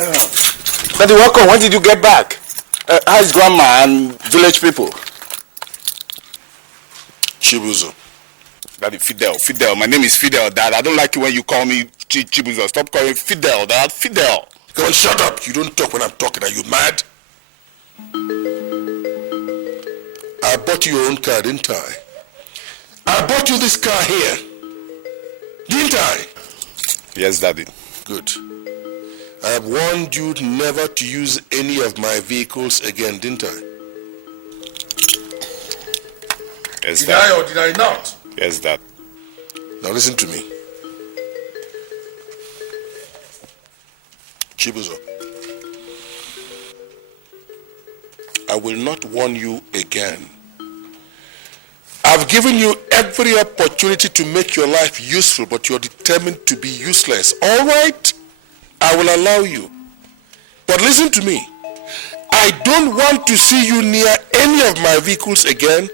Daddy, welcome. When did you get back? How's grandma and village people? Chibuzo. Daddy, Fidel. My name is Fidel, Dad. I don't like it when you call me Chibuzo. Stop calling Fidel, Dad. Fidel. Come on, shut up. You don't talk when I'm talking. Are you mad? I bought you your own car, didn't I? I bought you this car here. Didn't I? Yes, Daddy. Good. I have warned you never to use any of my vehicles again, didn't I? Yes, Did Dad. I or did I not? Yes, Dad. Now listen to me. Chibuzo, I will not warn you again. I've given you every opportunity to make your life useful, but you're determined to be useless. All right, I will allow you. But listen to me. I don't want to see you near any of my vehicles again,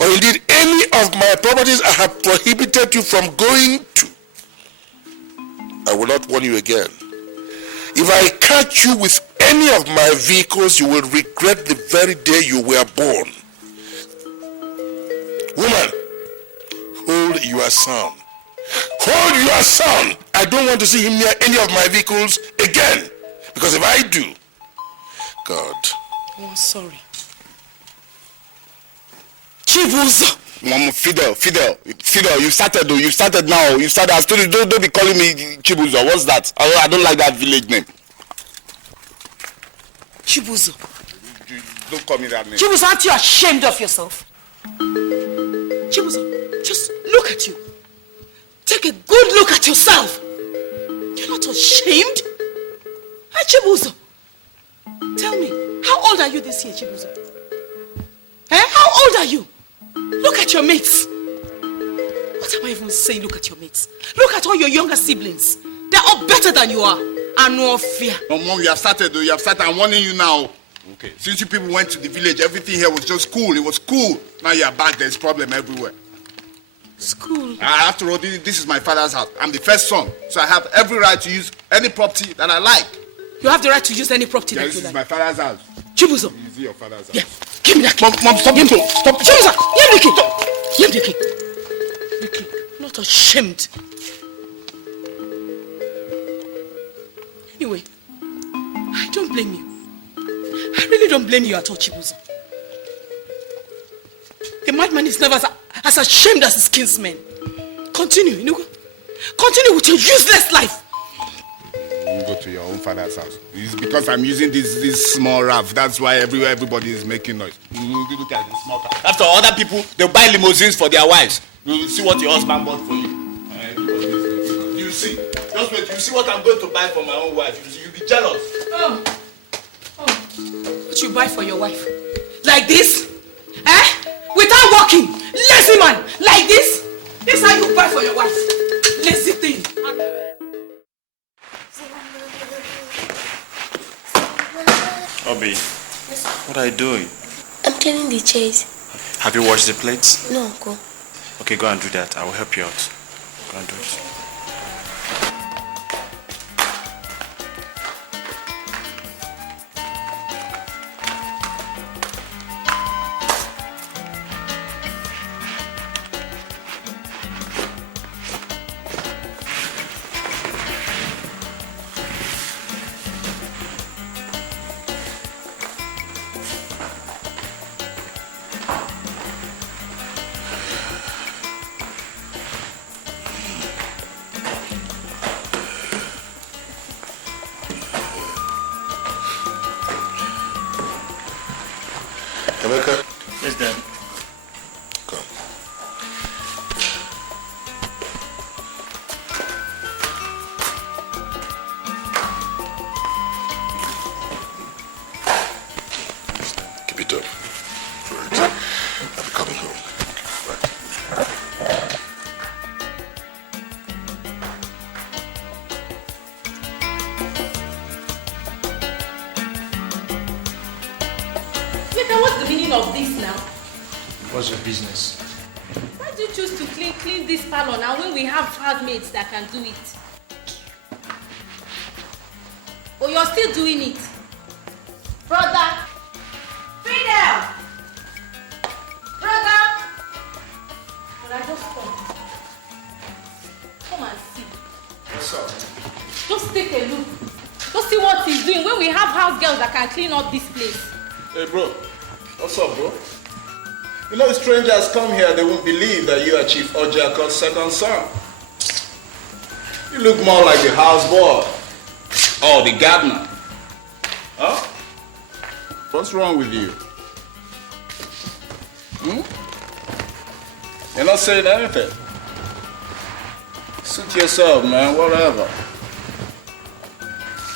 or indeed any of my properties I have prohibited you from going to. I will not warn you again. If I catch you with any of my vehicles, you will regret the very day you were born. Woman, hold your son. Hold your son. I don't want to see him near any of my vehicles again. Because if I do, God. Oh, I'm sorry. Chibuzo. Mom, Fidel, you started now. You started. I told you, don't be calling me Chibuzo. What's that? I don't like that village name. Chibuzo. Don't call me that name. Chibuzo, aren't you ashamed of yourself? Chibuzo, just look at you. Take a good look at yourself. You're not ashamed? Hey, Chibuzo, tell me, how old are you this year, Chibuzo? Eh? How old are you? Look at your mates. What am I even saying? Look at your mates. Look at all your younger siblings. They're all better than you are. And no fear. No, Mom, you have started. I'm warning you now. Okay. Since you people went to the village, everything here was just cool. It was cool. Now you're back. There's problem everywhere. School. After all, this is my father's house. I'm the first son. So I have every right to use any property that I like. You have the right to use any property that you like. This is my father's house. Chibuzo. Is it your father's house? Yeah. Give me that key. Mom, stop it. Stop. Chibuzo, give me the key. Give me the key. The key. Not ashamed. Anyway, I don't blame you. I really don't blame you at all, Chibuzo. A madman is never as ashamed as his kinsmen. Continue, continue with your useless life. You go to your own father's house. It's because I'm using this small raft. That's why everybody is making noise. You look at this small car. After other people, they'll buy limousines for their wives. You see what your husband bought for you. You see. Just wait. You see what I'm going to buy for my own wife. You'll be jealous. Oh. What you buy for your wife? Like this? Eh? Without working? Lazy man? Like this? This is how you buy for your wife? Lazy thing. Obi, what are you doing? I'm cleaning the chairs. Have you washed the plates? No, Uncle. Okay, go and do that. I will help you out. Go and do it. Yes, Dad. Come. Keep it up. Right. I'll be coming home. Right. What's the meaning of this now? What's your business? Why do you choose to clean this parlor now when we have housemates that can do it? Oh, you're still doing it? Brother! Fidel! Brother! But I just come. Come and see. What's up? Just take a look. Just see what he's doing when we have house girls that can clean up this place. Hey bro, what's up bro? You know if strangers come here, they won't believe that you are Chief Ojako's second son. You look more like the houseboy. Oh, the gardener. Huh? What's wrong with you? You're not saying anything. Suit yourself, man, whatever.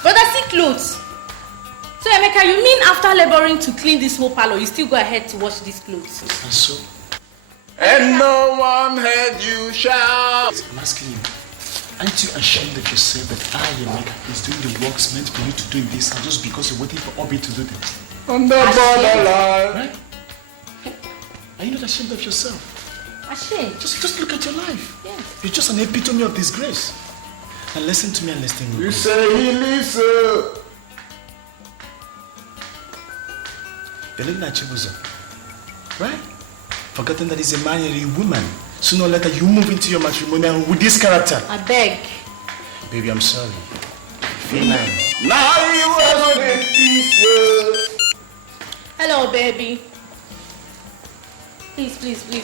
Brother, see clothes. So Emeka, you mean after laboring to clean this whole parlor, you still go ahead to wash these clothes? And so? And no one heard you shout. I'm asking you, aren't you ashamed of yourself that I, Emeka, is doing the works meant for you to do in this house just because you're waiting for Obi to do them? On the borderline. Right? Are you not ashamed of yourself? Ashamed? Just look at your life. Yes. You're just an epitome of disgrace. Now listen to me and listen to me. You say he listen. You're looking at Chibuzo, right? Forgetting that he's a man and a woman. Sooner or later you move into your matrimonial with this character. I beg. Baby, I'm sorry. Feel now. Now you are the pieces. Hello, baby. Please,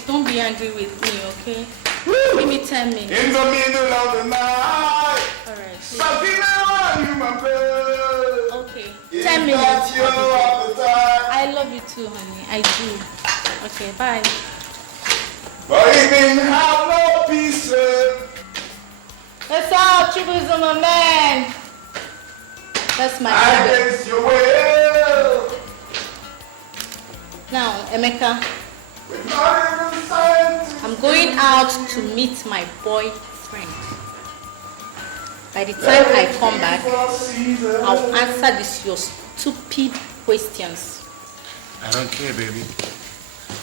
don't be angry with me, okay? Give me 10 minutes. In the middle of the night. Alright, please. Something I want you, my babe. Okay. It's 10 minutes. not you all the time. I love you too, honey. I do. Okay, bye. But even have no pieces. What's up, Chibuzo, my man? That's my brother. Against your will. Now, Emeka, With not even science. I'm going out to meet my boyfriend. By the time I come back, I'll answer this your stupid questions. I don't care, baby.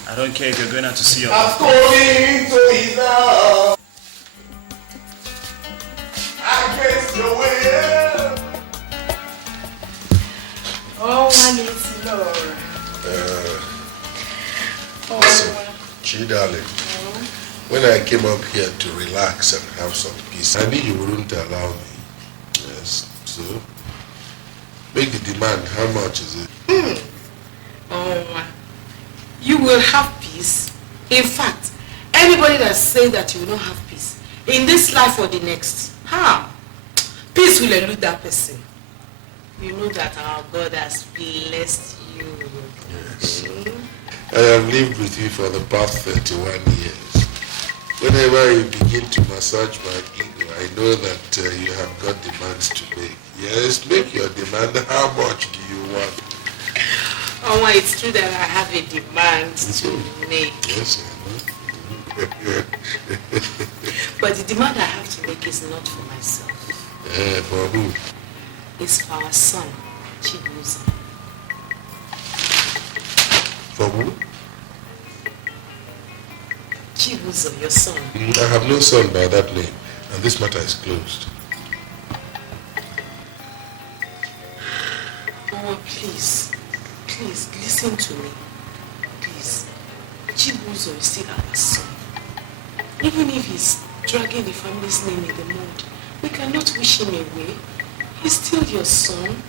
I don't care if you're going out to see your According to his love. Against your will. Oh, one is Lord. Listen, Chidi darling, when I came up here to relax and have some peace, I knew you wouldn't allow me. Yes, so make the demand. How much is it? You will have peace. In fact, anybody that's saying that you will not have peace in this life or the next, peace will elude that person. You know that our God has blessed you. Yes. I have lived with you for the past 31 years. Whenever you begin to massage my ego, I know that you have got demands to make. Yes, make your demand. How much do you want? Oh, well, it's true that I have a demand to make. Yes, I know. But the demand I have to make is not for myself. For who? It's for our son, Chibuzo. For who? Chibuzo, your son. I have no son by that name, and this matter is closed. Oh, please, listen to me. Please, Chibuzo is still our son. Even if he's dragging the family's name in the mud, we cannot wish him away. He's still your son.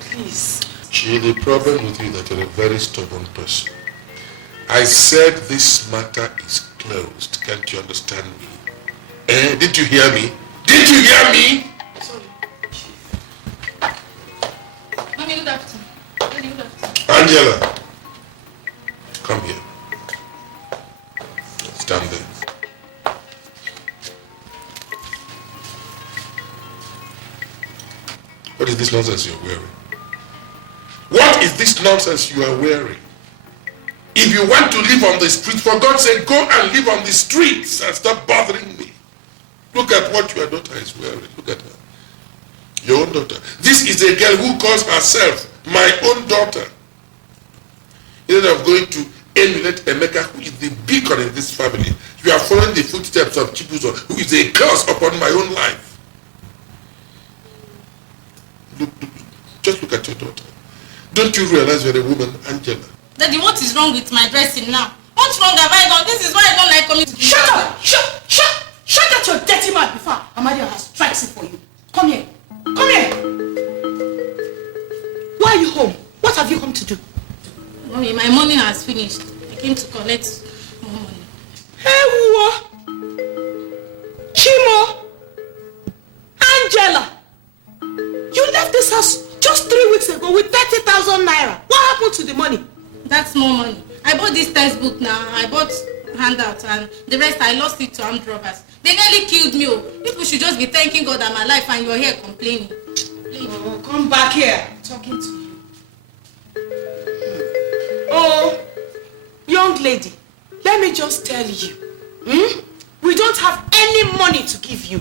Please. Chidi, the problem with you is that you're a very stubborn person. I said this matter is closed. Can't you understand me? Did you hear me? Did you hear me? Sorry. Mommy, good afternoon. Good afternoon. Angela, come here. Stand there. What is this nonsense you're wearing? What is this nonsense you are wearing? If you want to live on the streets, for God's sake, go and live on the streets and stop bothering me. Look at what your daughter is wearing. Look at her. Your own daughter. This is a girl who calls herself my own daughter. Instead of going to emulate Emeka, who is the beacon in this family, you are following the footsteps of Chibuzo, who is a curse upon my own life. Look Don't you realize you're a woman, Angela? Daddy, what is wrong with my dressing now? What's wrong have I done? This is why I don't like coming to Shut up! Shut that your dirty mouth before Amadia has strikes it for you. Come here. Come here. Why are you home? What have you come to do? Mommy, my money has finished. I came to collect more money. Hey, Uwo. Chimo. Angela. You left this house just 3 weeks ago with 30,000 naira. What happened to the money? That's more money. I bought this textbook now. I bought handouts and the rest I lost it to armed robbers. They nearly killed me. People should just be thanking God I'm alive and you're here complaining. Oh, come back here. I'm talking to you. Oh, young lady, let me just tell you. We don't have any money to give you.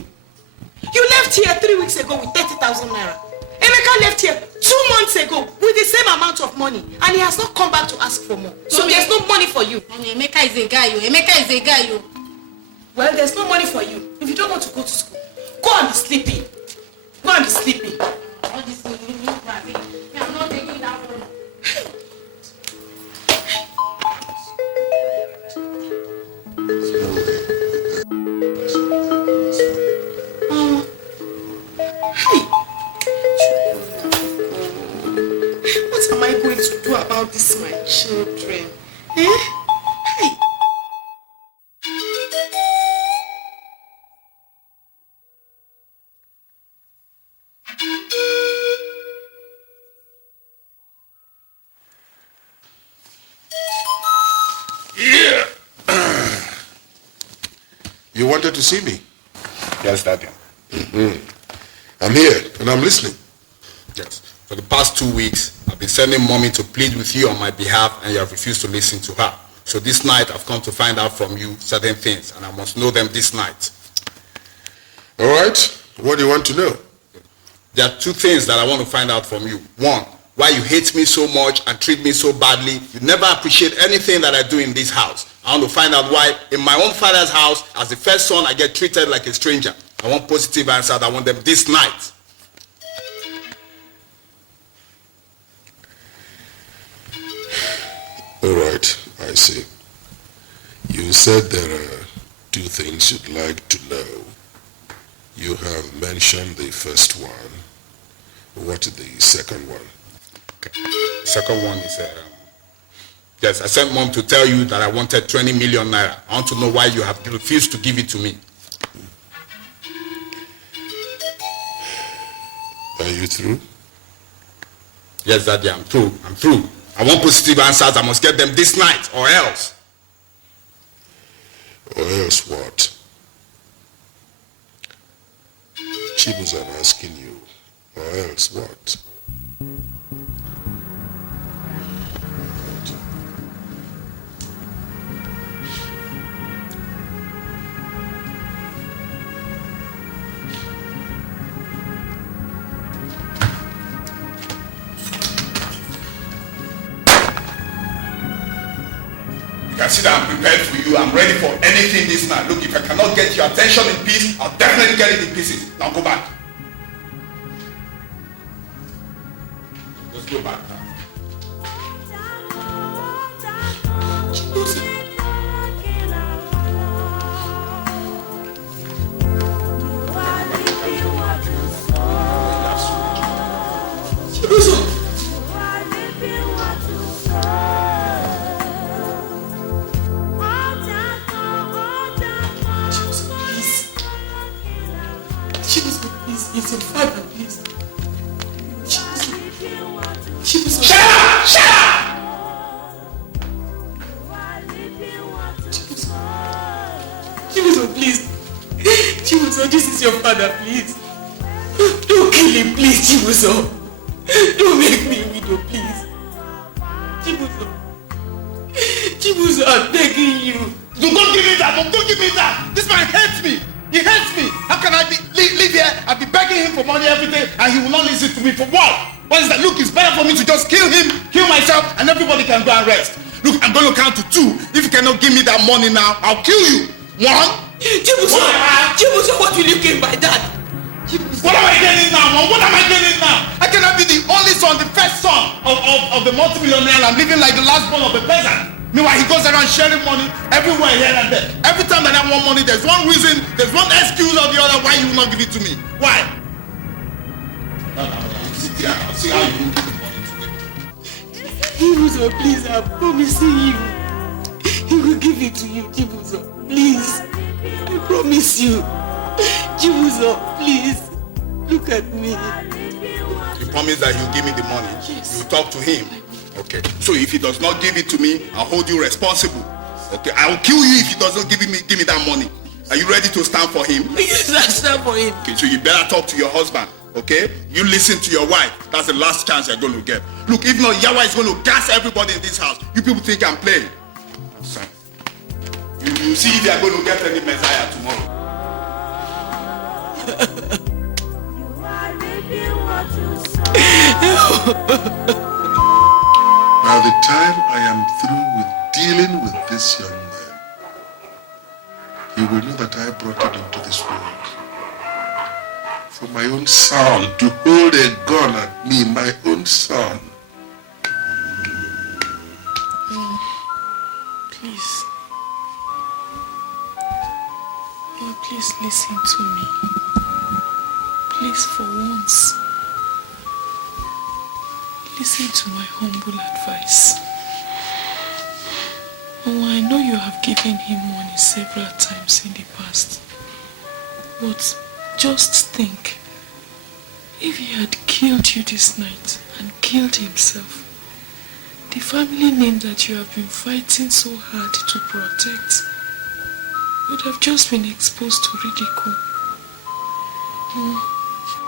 You left here 3 weeks ago with 30,000 naira. Emeka left here 2 months ago with the same amount of money and he has not come back to ask for more. So Mommy, there's no money for you. Mommy, Emeka is a guy. Emeka is a guy. Well, there's no money for you. If you don't want to go to school, go and be sleeping. Go and be sleeping. All this I'm not taking that one. What am I going to do about this, my children? Hey. You wanted to see me? Yes, Daddy. I'm here and I'm listening. Yes. For the past 2 weeks, I've been sending mommy to plead with you on my behalf and you have refused to listen to her. So this night, I've come to find out from you certain things and I must know them this night. All right. What do you want to know? There are 2 things that I want to find out from you. 1, why you hate me so much and treat me so badly. You never appreciate anything that I do in this house. I want to find out why in my own father's house, as the first son, I get treated like a stranger. I want positive answers. I want them this night. All right, I see. You said there are 2 things you'd like to know. You have mentioned the first one. What is the second one? Okay. The second one is, yes, I sent mom to tell you that I wanted 20 million naira. I want to know why you have refused to give it to me. Are you through? Yes, Daddy, I'm through. I want positive answers. I must get them this night or else. Or else what? Chibus, I'm asking you. Or else what? You can see that I'm prepared for you. I'm ready for anything this night. Look, if I cannot get your attention in peace, I'll definitely get it in pieces. Now go back. Just go back now. It's your father, please. Shut up! Chibuzo, please. Chibuzo, this is your father, please. Don't kill him, please, Chibuzo. Don't make me a widow, please. Chibuzo, I'm begging you. Don't give me that! Don't give me that! This man hates me! He hates me! How can I live here? I'll be begging him for money every day and he will not listen to me for what? What is that? Look, it's better for me to just kill him, kill myself, and everybody can go and rest. Look, I'm going to count to 2. If you cannot give me that money now, I'll kill you. 1. Chibuzo, what will you gain by that? What am I getting now, Mom? What am I getting now? I cannot be the only son, the first son of the multi-millionaire and living like the last born of a peasant. Meanwhile, he goes around sharing money everywhere, here and there. Every time that I want money, there's one reason, there's one excuse or the other why you will not give it to me. Why? No. Sit here. I'll see how you will give the money today. Chibuzo, please, I'm promising you. He will give it to you, Chibuzo. Please. I promise you. Chibuzo, please. Look at me. You promise that he'll give me the money? Yes. You talk to him? Okay. So if he does not give it to me, I'll hold you responsible. Okay. I will kill you if he does not give me that money. Are you ready to stand for him? Yes, I stand for him. Okay, so you better talk to your husband. Okay? You listen to your wife. That's the last chance you're going to get. Look, if not, Yawa is going to gas everybody in this house. You people think I'm playing. Son. You see if you're going to get any Messiah tomorrow. By the time I am through with dealing with this young man, he will know that I brought him into this world for my own son to hold a gun at me, my own son. Please. Please listen to me. Please, for once. Listen to my humble advice. Oh, I know you have given him money several times in the past. But just think, if he had killed you this night and killed himself, the family name that you have been fighting so hard to protect would have just been exposed to ridicule. Oh,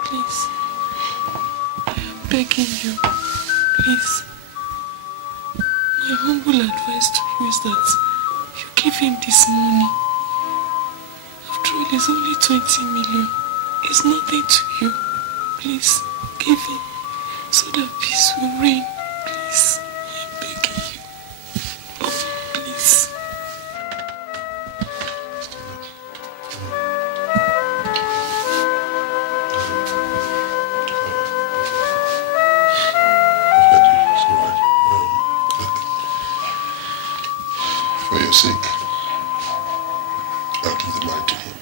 please, I am begging you. Please, my humble advice to you is that you give him this money. After all, it's only 20 million. It's nothing to you. Please, give him so that peace will reign. Please, I'm begging you. Oh, please. For your sake, I'll give the money to him.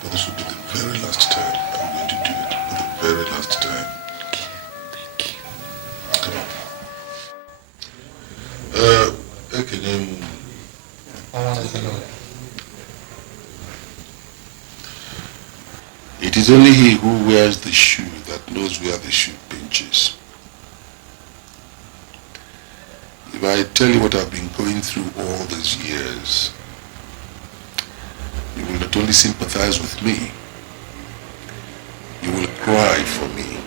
But this will be the very last time I'm going to do it. For the very last time. Thank you. Come on. It is only he who wears the shoe that knows where the shoe pinches. If I tell you what I've been going through all these years, you will not only sympathize with me, you will cry for me.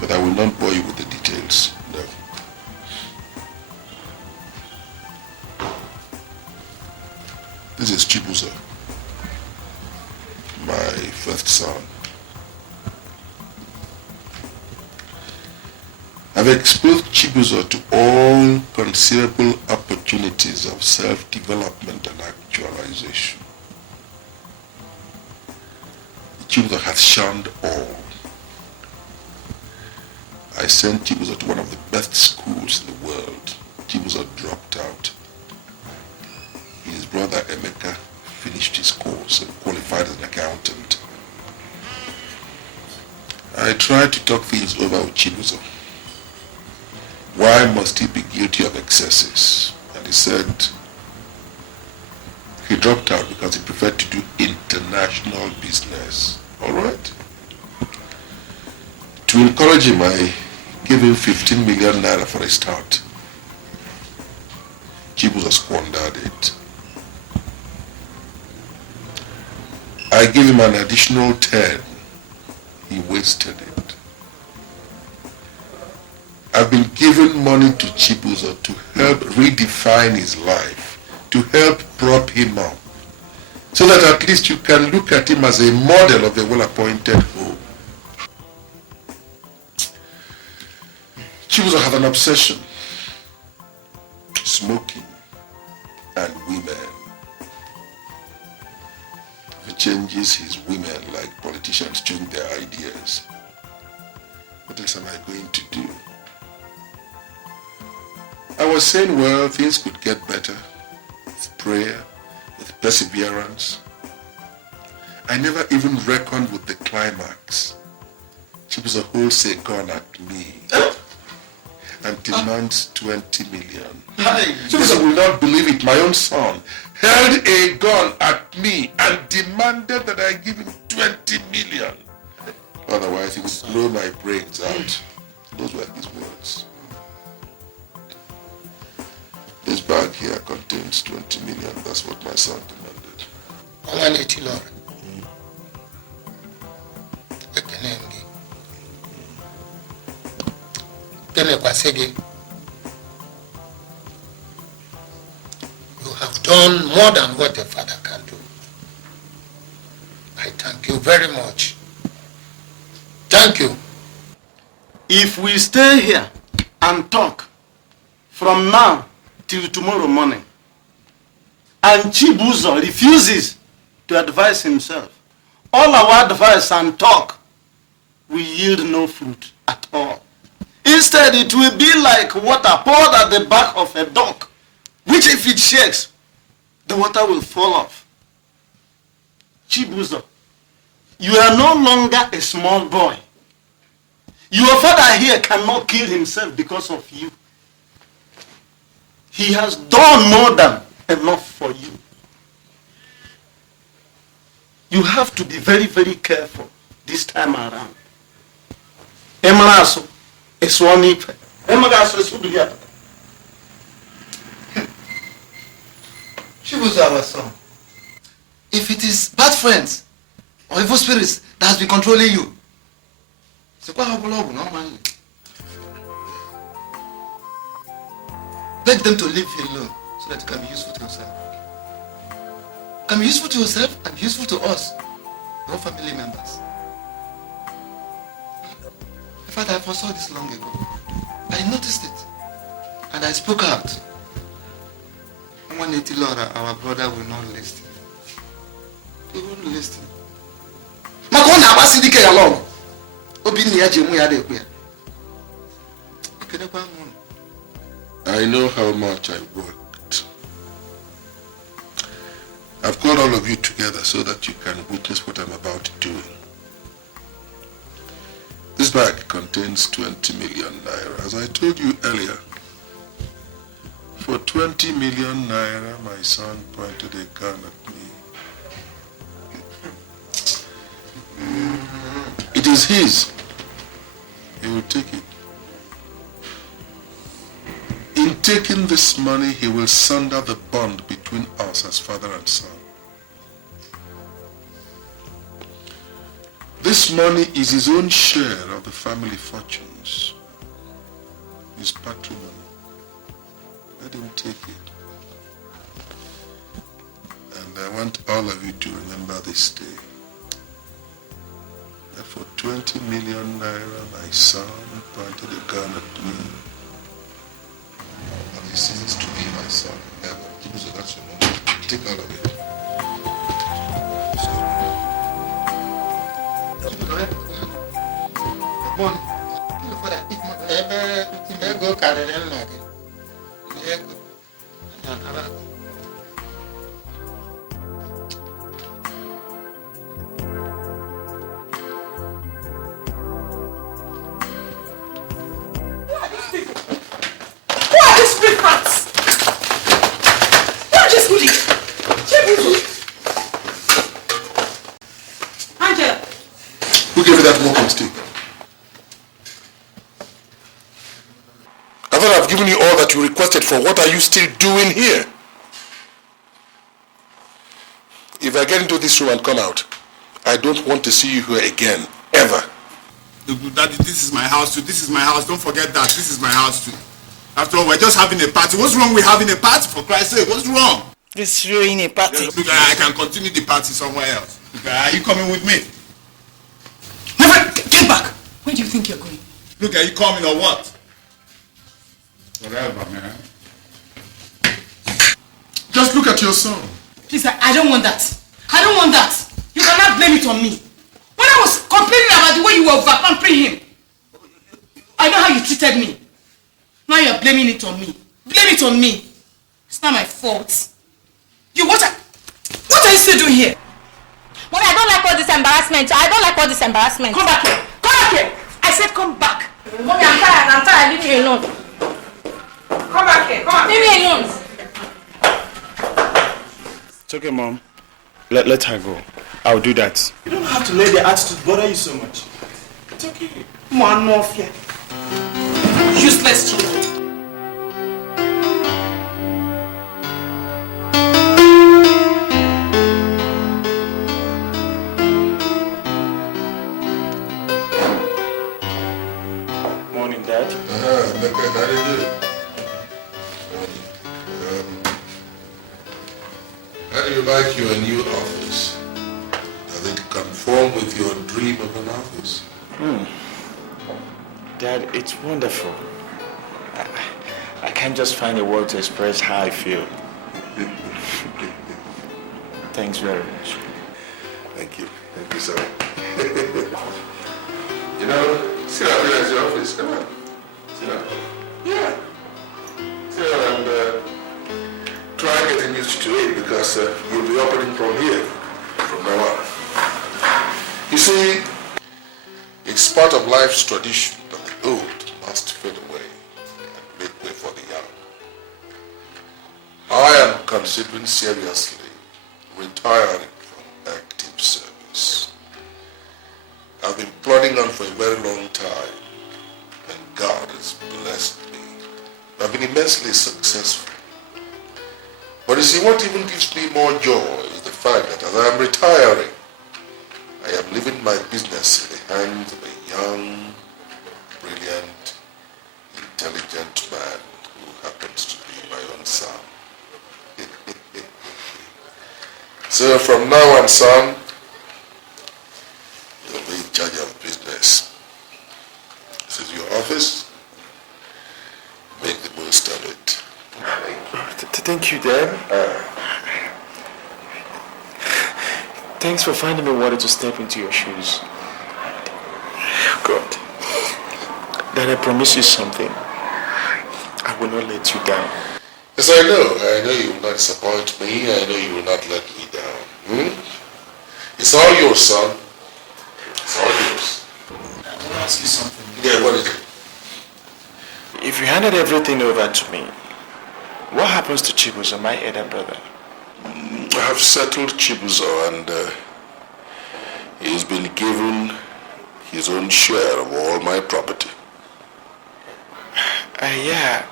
But I will not bore you with the details, no. This is Chibuzo, my first son. I've exposed Chibuzo to all conceivable opportunities of self-development and actualization. Chibuzo hath shunned all. I sent Chibuzo to one of the best schools in the world. Chibuzo dropped out. His brother Emeka finished his course and qualified as an accountant. I tried to talk things over with Chibuzo. Why must he be guilty of excesses? And he said he dropped out because he preferred to do international business. All right? To encourage him, I gave him 15 million naira for a start. Chibuzo squandered it. I gave him an additional 10. He wasted it. I've been giving money to Chibuzo to help redefine his life, to help prop him up, so that at least you can look at him as a model of a well-appointed home. Chibuzo had an obsession, smoking and women. If he changes his women like politicians change their ideas, What else am I going to do? I was saying, well, things could get better with prayer, with perseverance. I never even reckoned with the climax. She was a wholesale gun at me and demands 20 million. She will not believe it. My own son held a gun at me and demanded that I give him 20 million. Otherwise, he would blow my brains out. Those were his words. This bag here contains 20 million. That's what my son demanded. You have done more than what a father can do. I thank you very much. Thank you. If we stay here and talk from now till tomorrow morning, and Chibuzo refuses to advise himself, all our advice and talk will yield no fruit at all. Instead, it will be like water poured at the back of a dog, which if it shakes, the water will fall off. Chibuzo, you are no longer a small boy. Your father here cannot kill himself because of you. He has done more than enough for you. You have to be very, very careful this time around. Emaraso, Eswanipe. Emaraso, Eswanipe. She was our son. If it is bad friends or evil spirits that has been controlling you, beg them to leave you alone so that you can be useful to yourself. You can be useful to yourself and be useful to us, your family members. In fact, I foresaw this long ago. I noticed it and I spoke out. One Laura, our brother will not listen. He won't listen. Makona abasidike along. Obini ya jemu ya dekwe. I know how much I worked. I've got all of you together so that you can witness what I'm about doing. This bag contains 20 million naira. As I told you earlier, for 20 million naira, my son pointed a gun at me. It is his. He will take it. In taking this money, he will sunder the bond between us as father and son. This money is his own share of the family fortunes, his patrimony. Let him take it. And I want all of you to remember this day. That for 20 million naira, my son pointed a gun at me. And he ceases to be my son ever. So that's your money. Take all of it. Who gave you that walking stick? I thought I've given you all that you requested for. What are you still doing here? If I get into this room and come out, I don't want to see you here again, ever. Daddy, this is my house too. This is my house. Don't forget that. This is my house too. After all, we're just having a party. What's wrong with having a party, for Christ's sake? What's wrong? This ruin a party. Look, I can continue the party somewhere else. Look, are you coming with me? Never get back. Where do you think you're going? Look, are you coming or what? Whatever, man. Just look at your son. Please, I don't want that. I don't want that. You cannot blame it on me. When I was complaining about the way you were over-pampering him, I know how you treated me. Now you're blaming it on me. Blame it on me. It's not my fault. What are you still doing here? Mommy, I don't like all this embarrassment. I don't like all this embarrassment. Come back here. Come back here. I said come back. Mommy, I'm tired. Leave me alone. Come back here. Come on. Leave me alone. It's okay, Mom. Let her go. I'll do that. You don't have to let the attitude bother you so much. It's okay. Man, no fear. Useless children. Morning, Dad. How do you do? How do you like your new office? Does it conform with your dream of an office? Dad, it's wonderful. I can't just find a word to express how I feel. Thanks very much. Thank you. Thank you, sir. You know, see how there's your office. Come on. Sit down. Yeah. Sit down and try getting used to it because you'll be operating from here from now on. You see, it's part of life's tradition that the old must fade away and make way for the young. I am considering seriously retiring from active service. I've been plodding on for a very long time, and God has blessed me. I've been immensely successful. But you see, what even gives me more joy is the fact that as I am retiring, I am leaving my business in the hands of a young, brilliant, intelligent man who happens to be my own son. So from now on, son, you'll be in charge of business. This is your office. Make the most of it. Thank you, Dad. Thanks for finding me water to step into your shoes. God. Dad, I promise you something. I will not let you down. Yes, I know. I know you will not disappoint me. I know you will not let me down. It's all yours, son. It's all yours. I want to ask you something. Yeah, what is it? If you handed everything over to me, what happens to Chibuzo, my elder brother? I have settled Chibuzo and he's been given his own share of all my property. Yeah.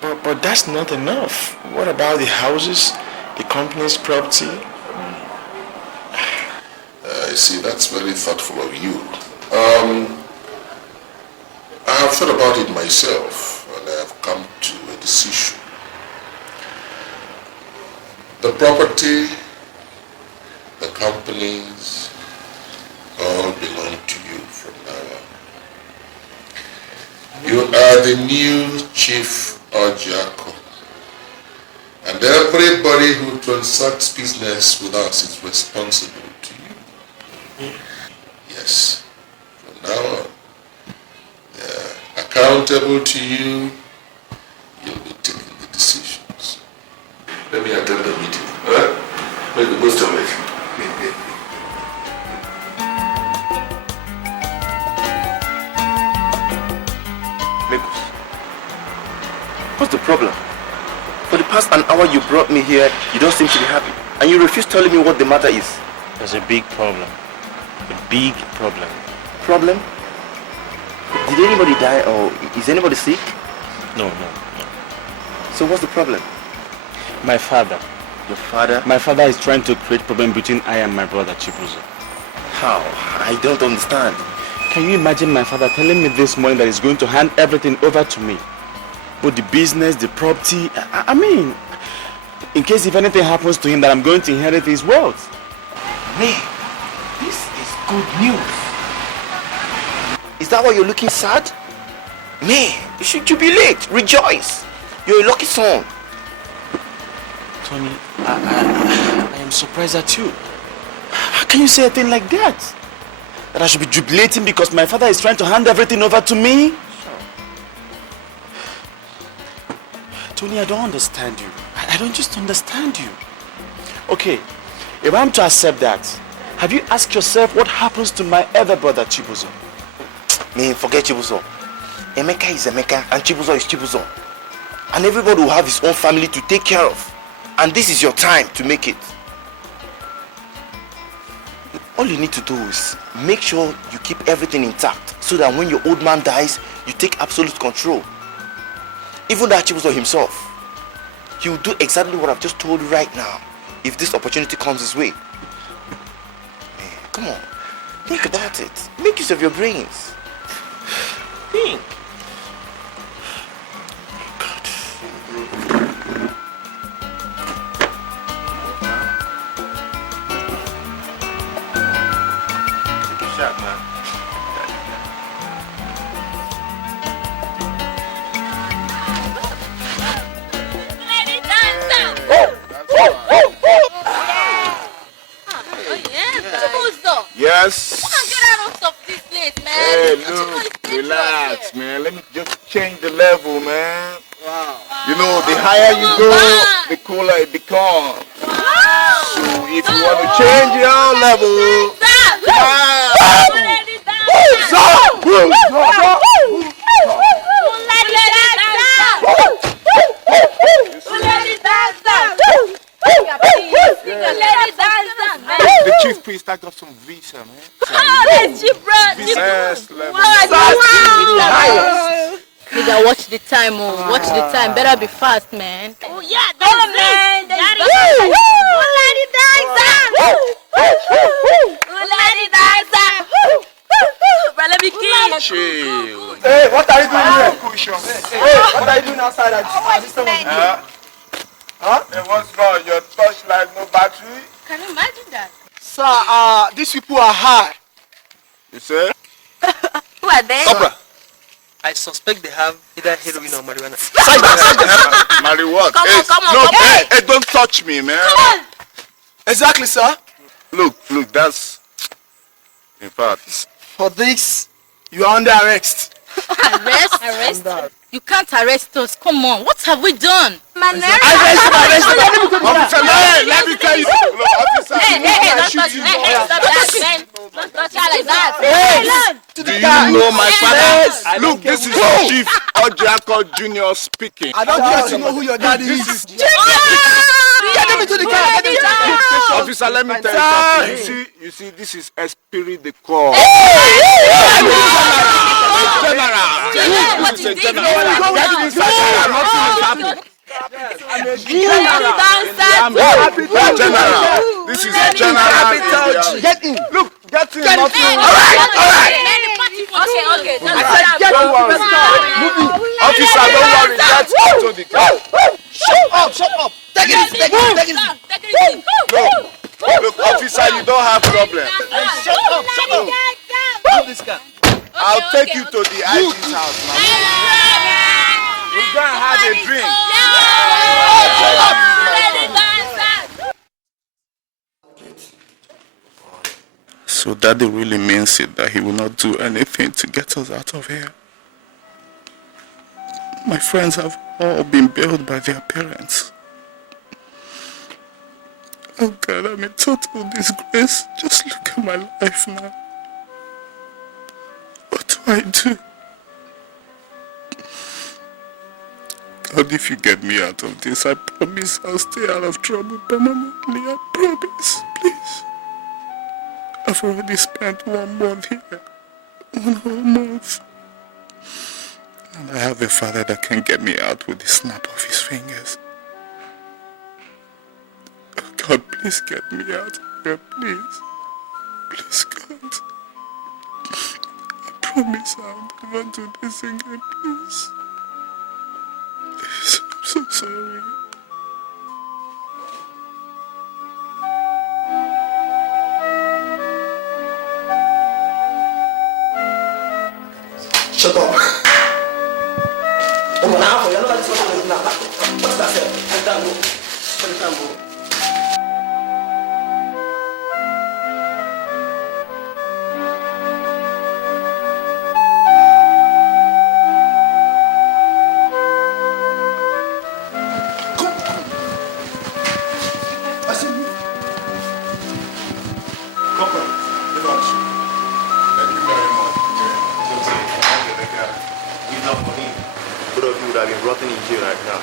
But that's not enough. What about the houses, the company's property? I see, that's very thoughtful of you. I have thought about it myself and I have come to a decision. The property, the companies, all belong to you from now on. You are the new chief Ojako, and everybody who transacts business with us is responsible to you. Yes, from now on, they are accountable to you. You'll be taking the decisions. Let me attend the meeting. All right? Make the most of it. What's the problem? For the past an hour you brought me here, you don't seem to be happy. And you refuse telling me what the matter is. There's a big problem. A big problem. Problem? Did anybody die or is anybody sick? No. So what's the problem? My father. Your father? My father is trying to create problem between I and my brother Chibuzo. How? I don't understand. Can you imagine my father telling me this morning that he's going to hand everything over to me? Both the business, the property, I mean, in case if anything happens to him that I'm going to inherit his wealth. Man, this is good news. Is that why you're looking sad? Man, you should jubilate, rejoice. You're a lucky son. Tony, I am surprised at you. How can you say a thing like that? That I should be jubilating because my father is trying to hand everything over to me? Tony, I don't understand you. I don't just understand you. Okay, if I'm to accept that, have you asked yourself what happens to my other brother Chibuzo? Man, forget Chibuzo. Emeka is Emeka and Chibuzo is Chibuzo. And everybody will have his own family to take care of. And this is your time to make it. All you need to do is make sure you keep everything intact so that when your old man dies, you take absolute control. Even that Chibuzo himself, he will do exactly what I've just told you right now if this opportunity comes his way. Man, come on. Think about it. Make use of your brains. Think. Shot, man. Yes. Get out of this place, man. Hey, look, relax, man. Let me just change the level, man. Wow. You know, the higher you go, the cooler it becomes. Wow. So if you want to change your level, come on. The chief priest, I got some visa, man. Yes, Nigga, watch the time, oh. Watch the time. Better be fast, man. Oh, yeah. Man. Chill. Hey, what are you doing here? Hey, what are you doing outside at this time? Huh? Hey, what's wrong? Your torchlight, no battery? Can you imagine that? Sir, these people are high. You say? Who are they? Cobra. I suspect they have either heroin or marijuana. Marijuana? Come on. No, hey, don't touch me, man. Come on. Exactly, sir. Look, that's... In fact... For this, you are under arrest. Arrest? You can't arrest us. Come on. What have we done? Officer, let me tell you. Officer, Don't touch her like that. Do you know my father? Look, this is Chief Ojako Jr. speaking. I don't get to know who your daddy is. Get me to the car. Officer, let me tell you something. You see, this is Esprit de Corps. General. This is General. Get in. Look, get in. All right. Okay. Don't worry. Officer, don't worry. Get into the car. Shut up. Take it. Look, officer, you don't have problem. Shut up. Move this car. I'll take you to the IG's house, man. We're going to have a drink. So Daddy really means it that he will not do anything to get us out of here. My friends have all been bailed by their parents. Oh God, I'm in total disgrace. Just look at my life now. What do I do? God, if you get me out of this, I promise I'll stay out of trouble permanently. I promise, please. I've already spent 1 month here. 1 whole month. And I have a father that can get me out with the snap of his fingers. Oh God, please get me out of here, please. Please, God. I promise I'll never do this again, please. Please, I'm so sorry. Shut up. Oh, now, you're not this one now. What's that? Let that go. Let that go. rotting in jail right now.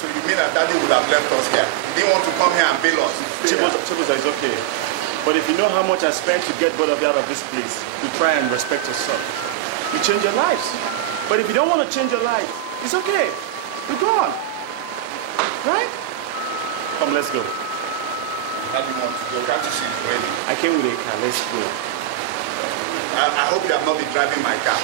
So you mean that Daddy would have left us here? He didn't want to come here and bail us? Chibuzo, it's okay. But if you know how much I spent to get both of you out of this place, you try and respect yourself. You change your lives. But if you don't want to change your life, it's okay. You're gone. Right? Come, let's go. How do you want to go? Can't you see it's raining? I came with a car. Let's go. I hope you have not been driving my car.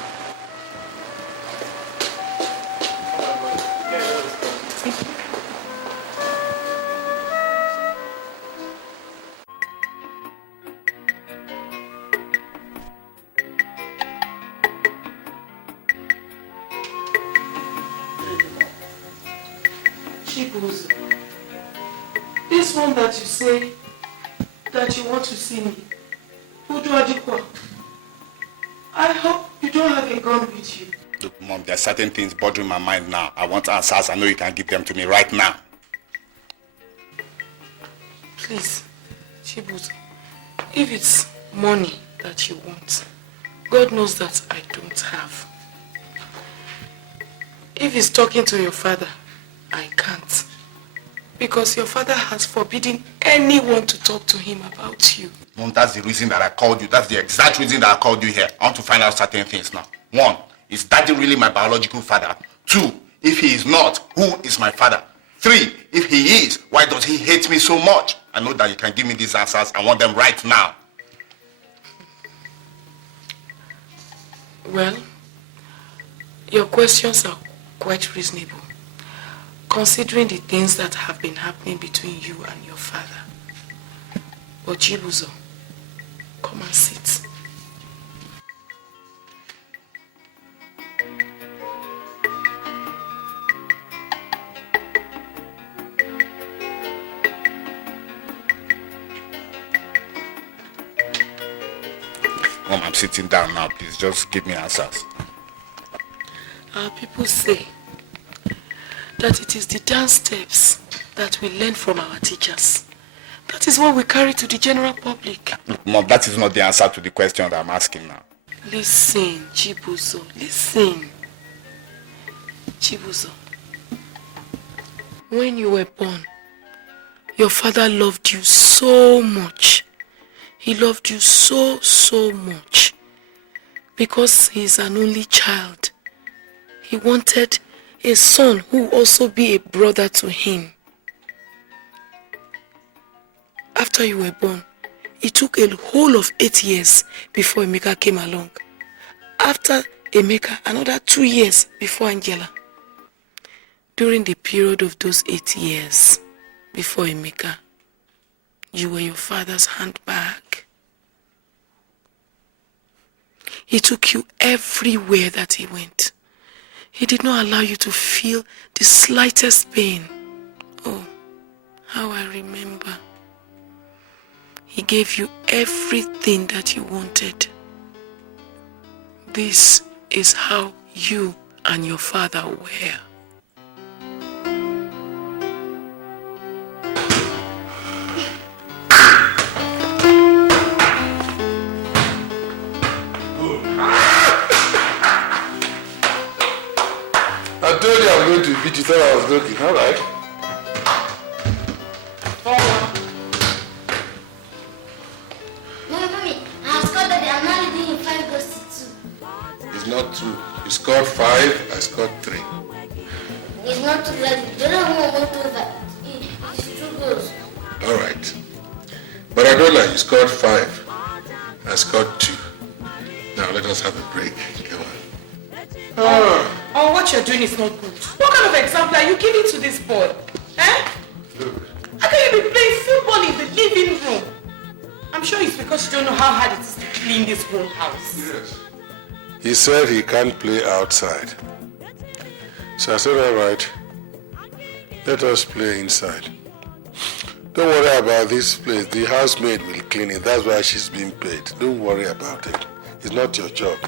Chibuzo, this one that you say that you want to see me, Uduadikwa, I hope you don't have a gun with you. Look, Mom, there are certain things bothering my mind now. I want answers. I know you can give them to me right now. Please, Chibuzo, if it's money that you want, God knows that I don't have. If it's talking to your father, I can't. Because your father has forbidden anyone to talk to him about you. Mom, that's the reason that I called you. That's the exact reason that I called you here. I want to find out certain things now. 1, is Daddy really my biological father? 2, if he is not, who is my father? 3, if he is, why does he hate me so much? I know that you can give me these answers. I want them right now. Well, your questions are quite reasonable, considering the things that have been happening between you and your father. But Chibuzo, come and sit. Mom, I'm sitting down now. Please just give me answers. Our people say that it is the dance steps that we learn from our teachers. That is what we carry to the general public. Mom, that is not the answer to the question that I'm asking now. Listen, Chibuzo, listen. Chibuzo, when you were born, your father loved you so much. He loved you so much. Because he is an only child. He wanted a son who will also be a brother to him. After you were born, it took a whole of 8 years before Emeka came along. After Emeka, another 2 years before Angela. During the period of those 8 years before Emeka, you were your father's handbag. He took you everywhere that he went. He did not allow you to feel the slightest pain. Oh, how I remember. He gave you everything that you wanted. This is how you and your father were. I told you I'm going to beat you, thought I was joking. All right. Mommy, I have scored that I'm not leading in 5 goes to 2. It's not 2. You scored 5, I scored 3. It's not 2, Daddy. The other one went over. It's 2 goals. All right. But I don't lie, you scored 5. I scored 2. Now let us have a break. Come on. Oh, what you're doing is not good. What kind of example are you giving to this boy? Eh? Look. How can you be playing football in the living room? I'm sure it's because you don't know how hard it is to clean this whole house. Yes. He said he can't play outside. So I said, all right, let us play inside. Don't worry about this place. The housemaid will clean it. That's why she's being paid. Don't worry about it. It's not your job.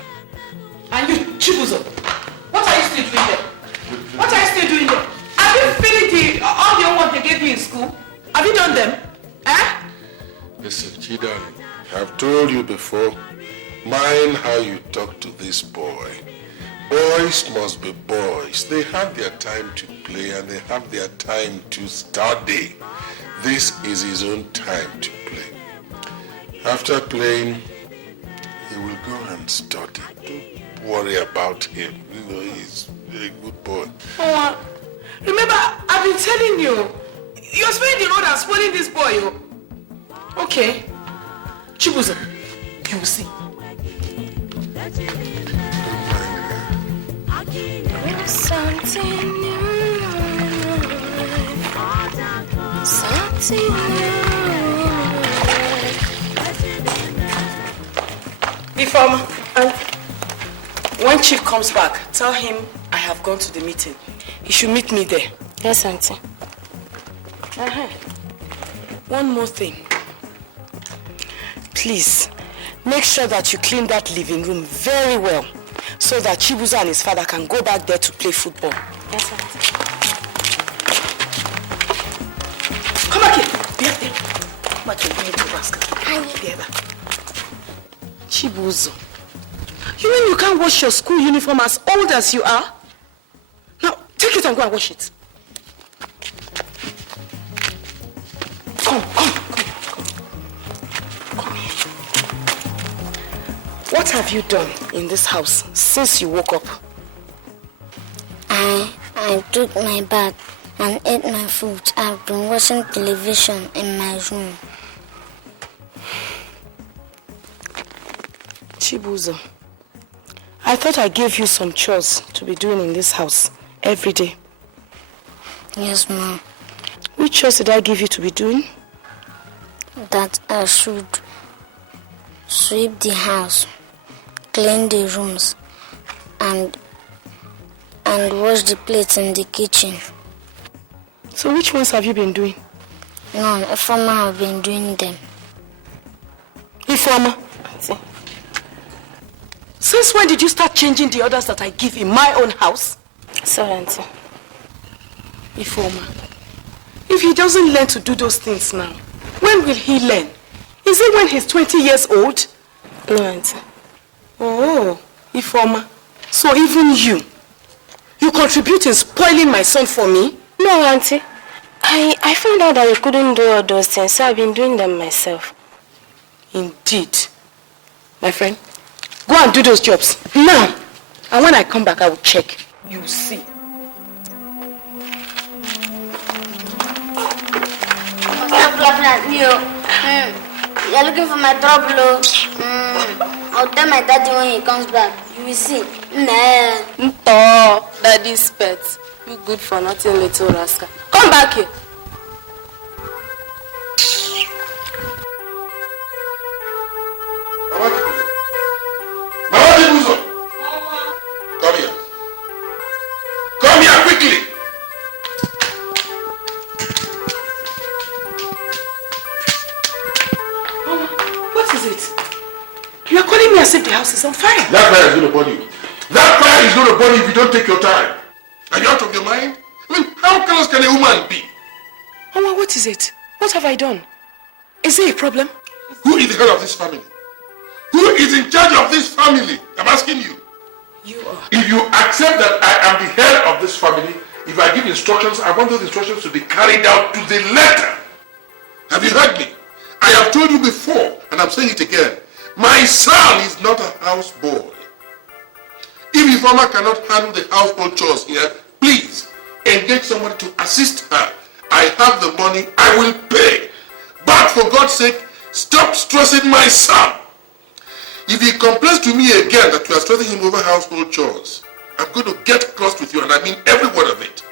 And you, Chibuzo, what are you still doing there? What are you still doing there? Have you finished all the homework they gave you in school? Have you done them? Eh? Listen, Chidi, I've told you before, mind how you talk to this boy. Boys must be boys. They have their time to play and they have their time to study. This is his own time to play. After playing, he will go and study. Don't worry about him. You know, he's a good boy. Oh, remember, I've been telling you. You're spending the road and spoiling this boy. Okay. Chibuzo, you will see. Something new. Something new. Before, when Chief comes back, tell him I have gone to the meeting. He should meet me there. Yes, Auntie. One more thing. Please, make sure that you clean that living room very well so that Chibuzo and his father can go back there to play football. Yes, Auntie. Come back here. Be up there. Come back here. Bring it to basket. Chibuzo. You mean you can't wash your school uniform as old as you are? Now, take it and go and wash it. Come here. What have you done in this house since you woke up? I took my bath and ate my food. I've been watching television in my room. Chibuzo, I thought I gave you some chores to be doing in this house every day. Yes, Mom. Which chores did I give you to be doing? That I should sweep the house, clean the rooms, and wash the plates in the kitchen. So which ones have you been doing? None. Ifeoma have been doing them. Ifeoma? Since when did you start changing the orders that I give in my own house? Sorry, Auntie. Ifeoma, if he doesn't learn to do those things now, when will he learn? Is it when he's 20 years old? No, Auntie. Oh, Ifeoma, so even you contribute in spoiling my son for me? No, Auntie. I found out that you couldn't do all those things, so I've been doing them myself. Indeed. My friend, go and do those jobs now. And when I come back, I will check. You will see. Stop laughing at me. You're looking for my trouble. I'll tell my daddy when he comes back. You will see. Nto, daddy's pet. You good for nothing, little rascal. Come back here. Come here. Come here quickly. What is it? You are calling me as if the house is on fire. That fire is going to burn you. That fire is going to burn you if you don't take your time. Are you out of your mind? I mean, how close can a woman be? Mama, what is it? What have I done? Is there a problem? Who is the head of this family? Who is in charge of this family? I'm asking you. You are. If you accept that I am the head of this family, if I give instructions, I want those instructions to be carried out to the letter. Have you heard me? I have told you before, and I'm saying it again. My son is not a house boy. If your mama cannot handle the household chores here, please engage somebody to assist her. I have the money, I will pay. But for God's sake, stop stressing my son. If he complains to me again that you are stressing him over household chores, I'm going to get cross with you, and I mean every word of it.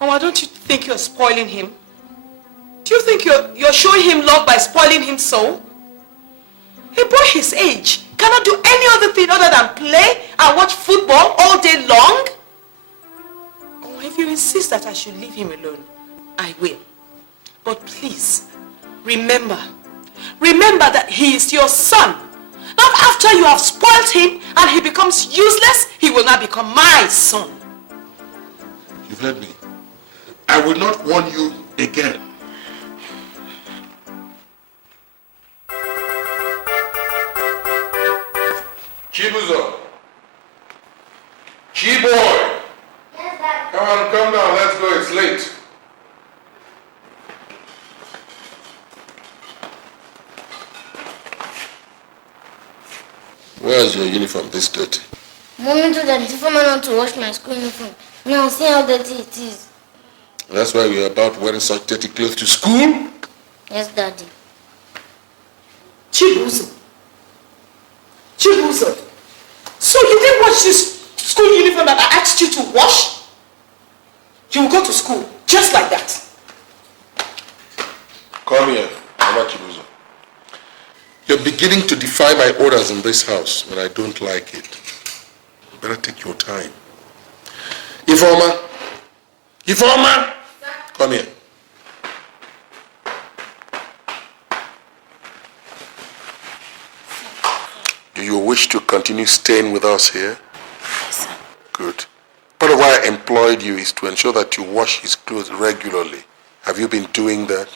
Mama, don't you think you're spoiling him? Do you think you're showing him love by spoiling him so? A boy his age cannot do any other thing other than play and watch football all day long? Oh, if you insist that I should leave him alone, I will. But please, remember that he is your son. Not after you have spoiled him and he becomes useless, he will not become my son. You've heard me. I will not warn you again. Chibuzo, Where's your uniform this dirty? Mommy told that if I'm not to wash my school uniform, now see how dirty it is. That's why you're about wearing such dirty clothes to school? Yes, Daddy. Chibuzo. So you didn't wash this school uniform that I asked you to wash? You will go to school just like that. Come here, Mama Chibuzo. You're beginning to defy my orders in this house when I don't like it. You better take your time. Ifeoma! Come here. Do you wish to continue staying with us here? Yes, sir. Good. Part of why I employed you is to ensure that you wash his clothes regularly. Have you been doing that?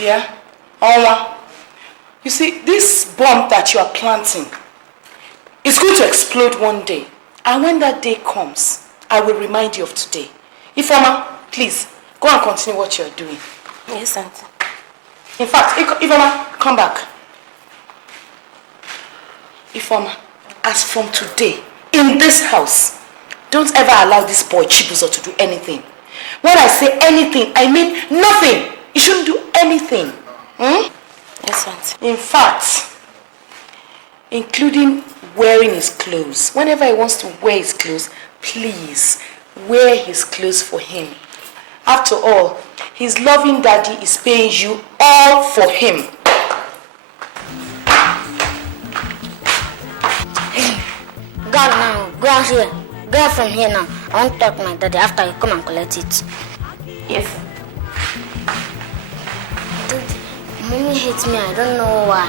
Yeah. Ola. You see, this bomb that you are planting is going to explode one day. And when that day comes, I will remind you of today. Ifeoma, please, go and continue what you are doing. Yes, Auntie. In fact, Ifeoma, come back. Ifeoma, as from today, in this house, don't ever allow this boy Chibuzo to do anything. When I say anything, I mean nothing. You shouldn't do anything. Yes, Auntie. In fact, including wearing his clothes. Whenever he wants to wear his clothes, please wear his clothes for him. After all, his loving daddy is paying you all for him. God now, go out here. Go out from here now. I want to talk to my daddy after you come and collect it. Yes. Daddy, Mommy hates me. I don't know why.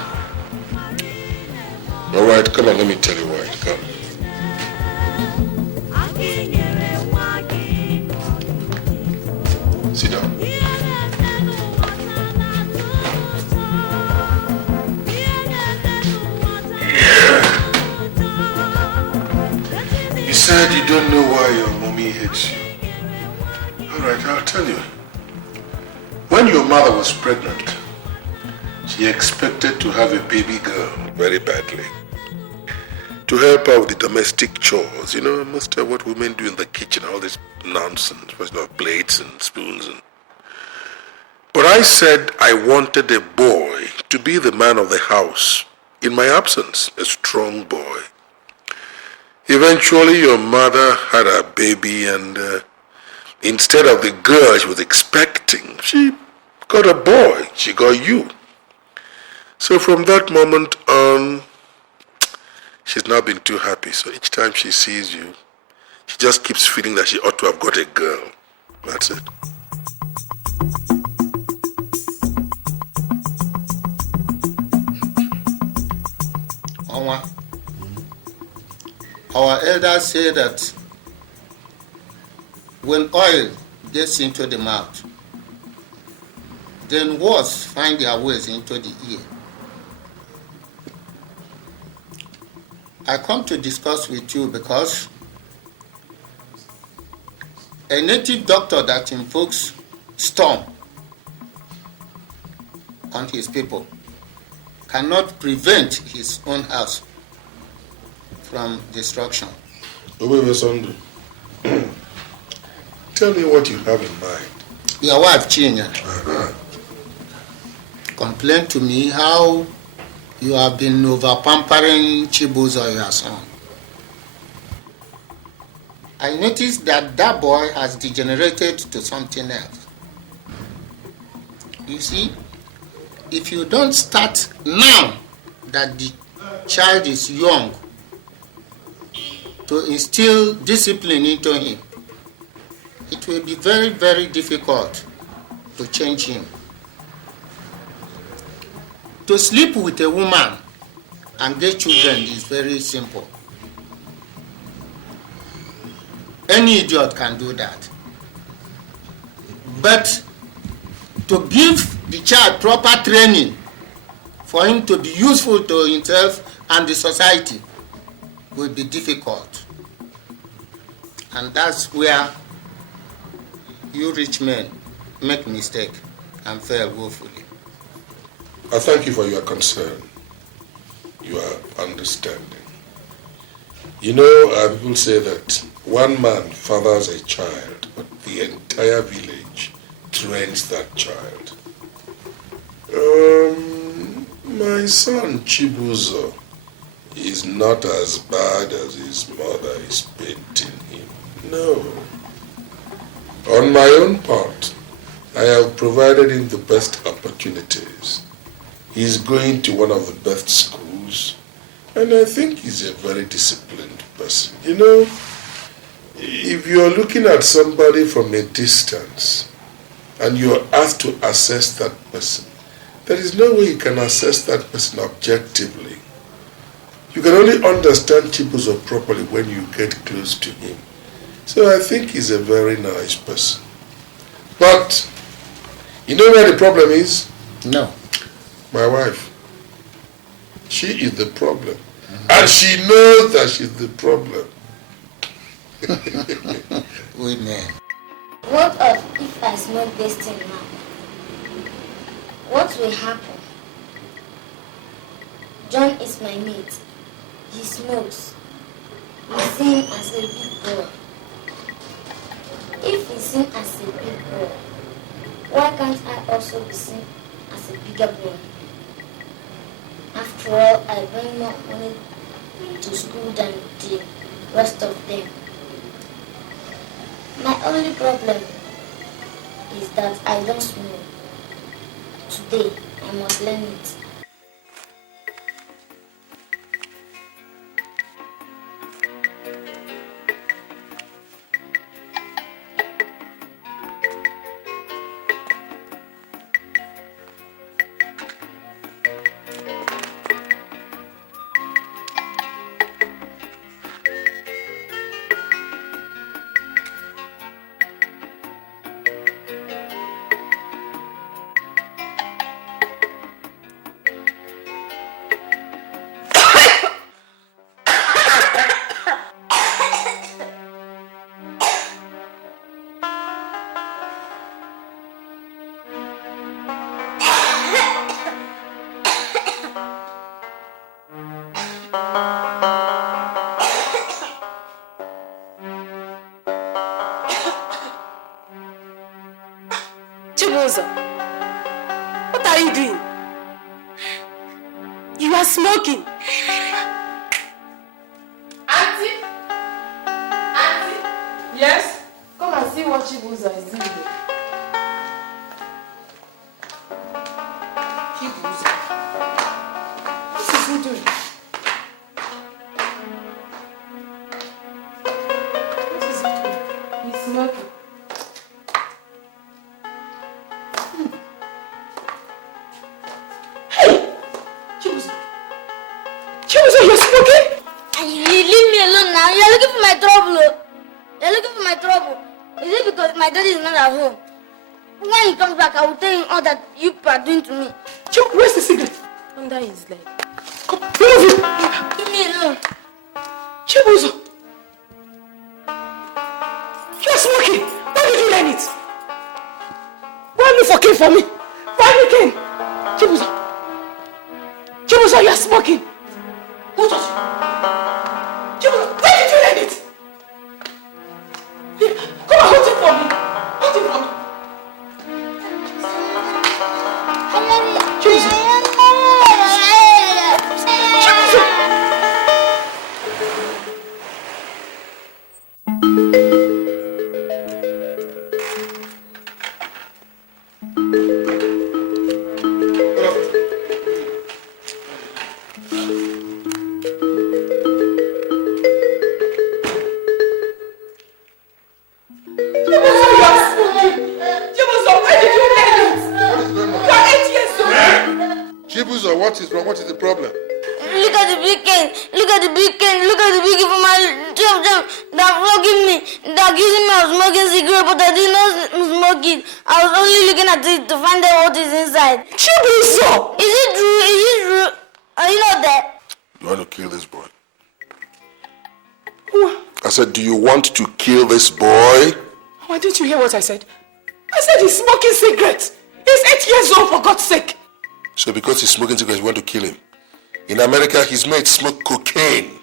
All right, come on, let me tell you why. Come. Sit down. You said you don't know why your mommy hates you. All right, I'll tell you. When your mother was pregnant, she expected to have a baby girl very badly. To help her with the domestic chores, most of what women do in the kitchen, all this nonsense, plates and spoons. But I said I wanted a boy to be the man of the house. In my absence, a strong boy. Eventually, your mother had a baby and instead of the girl she was expecting, she got a boy. She got you. So from that moment on, she's not been too happy. So each time she sees you, she just keeps feeling that she ought to have got a girl. That's it. Our elders say that when oil gets into the mouth, then words find their ways into the ear. I come to discuss with you because a native doctor that invokes storm on his people cannot prevent his own house from destruction. Obebesandu, tell me what you have in mind. Your wife, Chinya, complained to me how you have been over-pampering Chibuzo, your son. I noticed that boy has degenerated to something else. You see, if you don't start now that the child is young to instill discipline into him, it will be very, very difficult to change him. To sleep with a woman and get children is very simple. Any idiot can do that. But to give the child proper training for him to be useful to himself and the society will be difficult. And that's where you rich men make mistake and fail woefully. I thank you for your concern. you are understanding. You know, people say that one man fathers a child, but the entire village trains that child. My son Chibuzo is not as bad as his mother is painting him. No. On my own part, I have provided him the best opportunities. He's going to one of the best schools, and I think he's a very disciplined person. You know, if you're looking at somebody from a distance and you're asked to assess that person, there is no way you can assess that person objectively. You can only understand Chibuzo properly when you get close to him. So I think he's a very nice person. But, you know where the problem is? No. My wife. She is the problem. And she knows that she's the problem. Women. What if I smoke this thing now? What will happen? John is my mate. He smokes. He's seen as a big boy. If he's seen as a big boy, why can't I also be seen as a bigger boy? After all, I bring more money to school than the rest of them. My only problem is that I don't smoke. Today, I must learn it. What are you doing? You are smoking. Auntie? Auntie? Yes? Come and see what Chibuzo is doing. Chibuzo? What is he doing? What is he doing? He's smoking. You're smoking? You leave me alone now. You're looking for my trouble. You're looking for my trouble. Is it because my daddy is not at home? When he comes back, I will tell him all that you are doing to me. Where's the cigarette? Under his leg. Come, move it. Leave me alone. Chibuzo. You're smoking. Why did you learn it? Why are you fucking for me? Why again? Chibuzo. Chibuzo, you're smoking. Who taught you? Chibuzo, where did you learn it? Here, come on, hold it for me. Hold it for me. Chibuzo. What is wrong? What is the problem? Look at the big cane. Look at the big cane. Look at the big cane for my job. They're flogging me. They're accusing me of smoking cigarette, but I did not smoke it. I was only looking at it to find out what is inside. Chibuzo! Is it true? Is it true? Are you not there? You want to kill this boy? I said, do you want to kill this boy? Why didn't you hear what I said? I said he's smoking cigarettes. He's 8 years old, for God's sake. So because he's smoking cigarettes, you want to kill him? In America, his mates smoke cocaine,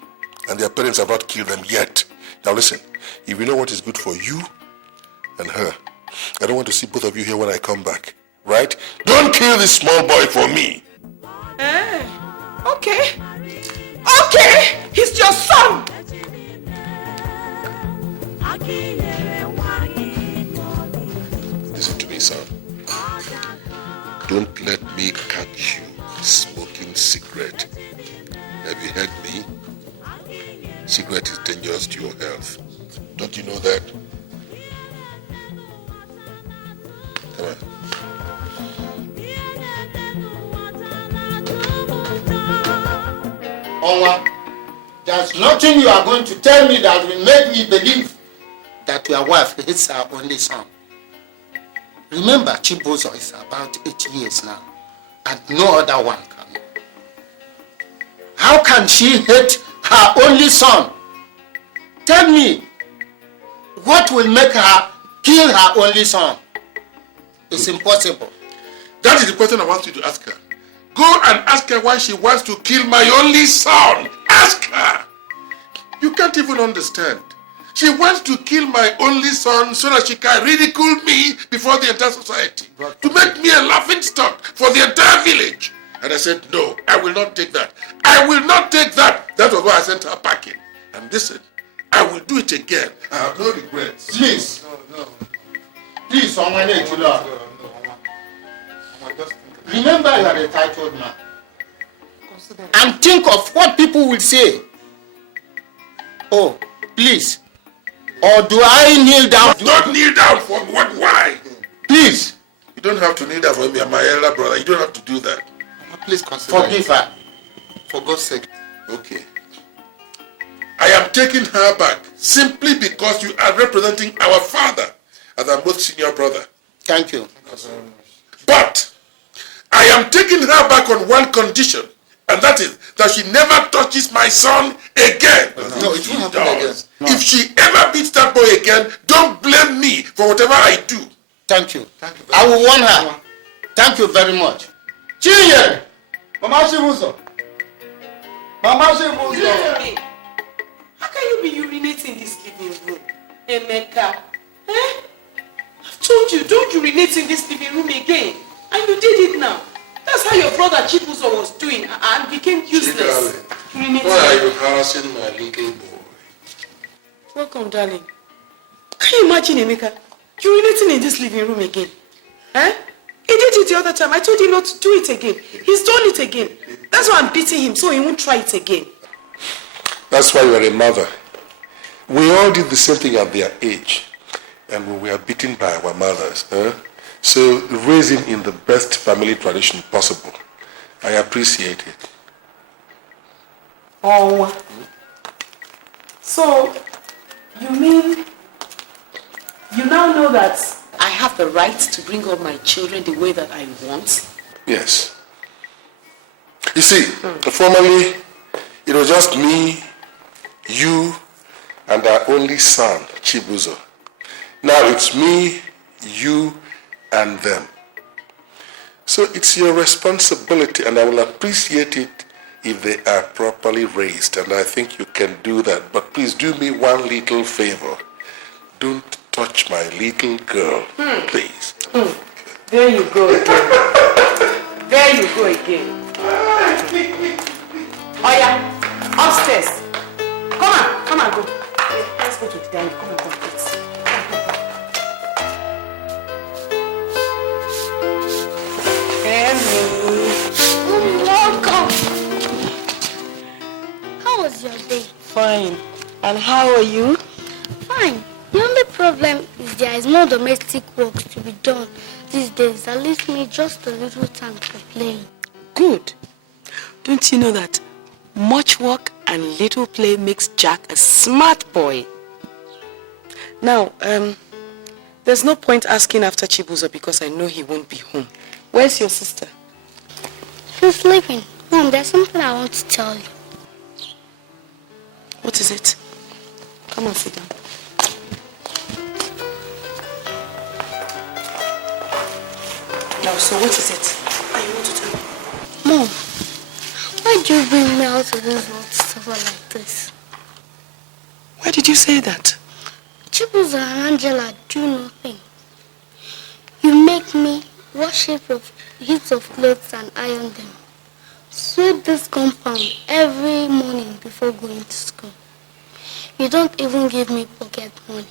and their parents have not killed them yet. Now listen, if you know what is good for you and her, I don't want to see both of you here when I come back, right? Don't kill this small boy for me. Okay. Okay, he's your son. Listen to me, son. Don't let me catch you smoking cigarette. Have you heard me? Cigarette is dangerous to your health. Don't you know that? Come on. Onwa, there's nothing you are going to tell me that will make me believe that your wife hates her only son. Remember, Chibuzo is about 8 years now, and no other one can. How can she hate her only son? Tell me, what will make her kill her only son? It's impossible. That is the question I want you to ask her. Go and ask her why she wants to kill my only son. Ask her. You can't even understand. She wants to kill my only son so that she can ridicule me before the entire society. To make me a laughing stock for the entire village. And I said, no, I will not take that. I will not take that. That was why I sent her packing. And listen, I will do it again. I have no regrets. Please. No. Please, Onwa Nechula. Remember you are a titled man. And think of what people will say. Oh, please. Or do I kneel down? Don't kneel down for me. What? Why? Please. You don't have to kneel down for me. I'm my elder brother. You don't have to do that. Please consider Forgive her. For God's sake. Okay. I am taking her back simply because you are representing our father as our most senior brother. Thank you. But I am taking her back on one condition, and that is that she never touches my son again. No, it won't happen again. No. If she ever beats that boy again, don't blame me for whatever I do. Thank you. I will warn her. Thank you very much. Chinye! Mama Shibuzo. Mama Shibuzo. How can you be urinating in this living room? Emeka. I've told you, don't urinate in this living room again. And you did it now. That's how your brother Chibuzo was doing and became useless. Why are you harassing my little boy? Welcome, darling. Can you imagine, Emeka? Urinating in this living room again? He did it the other time. I told him not to do it again. He's done it again. That's why I'm beating him, so he won't try it again. That's why you're a mother. We all did the same thing at their age. And we were beaten by our mothers. So raise him in the best family tradition possible. I appreciate it. Oh. So, you mean you now know that I have the right to bring up my children the way that I want? Yes. You see, formerly, it was just me, you, and our only son, Chibuzo. Now it's me, you, and them. So it's your responsibility, and I will appreciate it if they are properly raised, and I think you can do that. But please do me one little favor. Don't touch my little girl, please. There you go again. There you go again. Oh yeah, upstairs. Come on, go. Let's go to the dining. Come on, please. Welcome. How was your day? Fine. And how are you? Fine. The only problem is there is no domestic work to be done these days. That leaves me just a little time for playing. Good. Don't you know that much work and little play makes Jack a smart boy? Now, there's no point asking after Chibuzo because I know he won't be home. Where's your sister? She's sleeping. Mom, there's something I want to tell you. What is it? Come on, sit down. Now, so what is it? What you want to tell me? Mom, Why do you bring me out of this world to suffer like this? Why did you say that? Chibuzo and Angela do nothing. You make me wash heaps of clothes and iron them. Sweep this compound every morning before going to school. You don't even give me pocket money.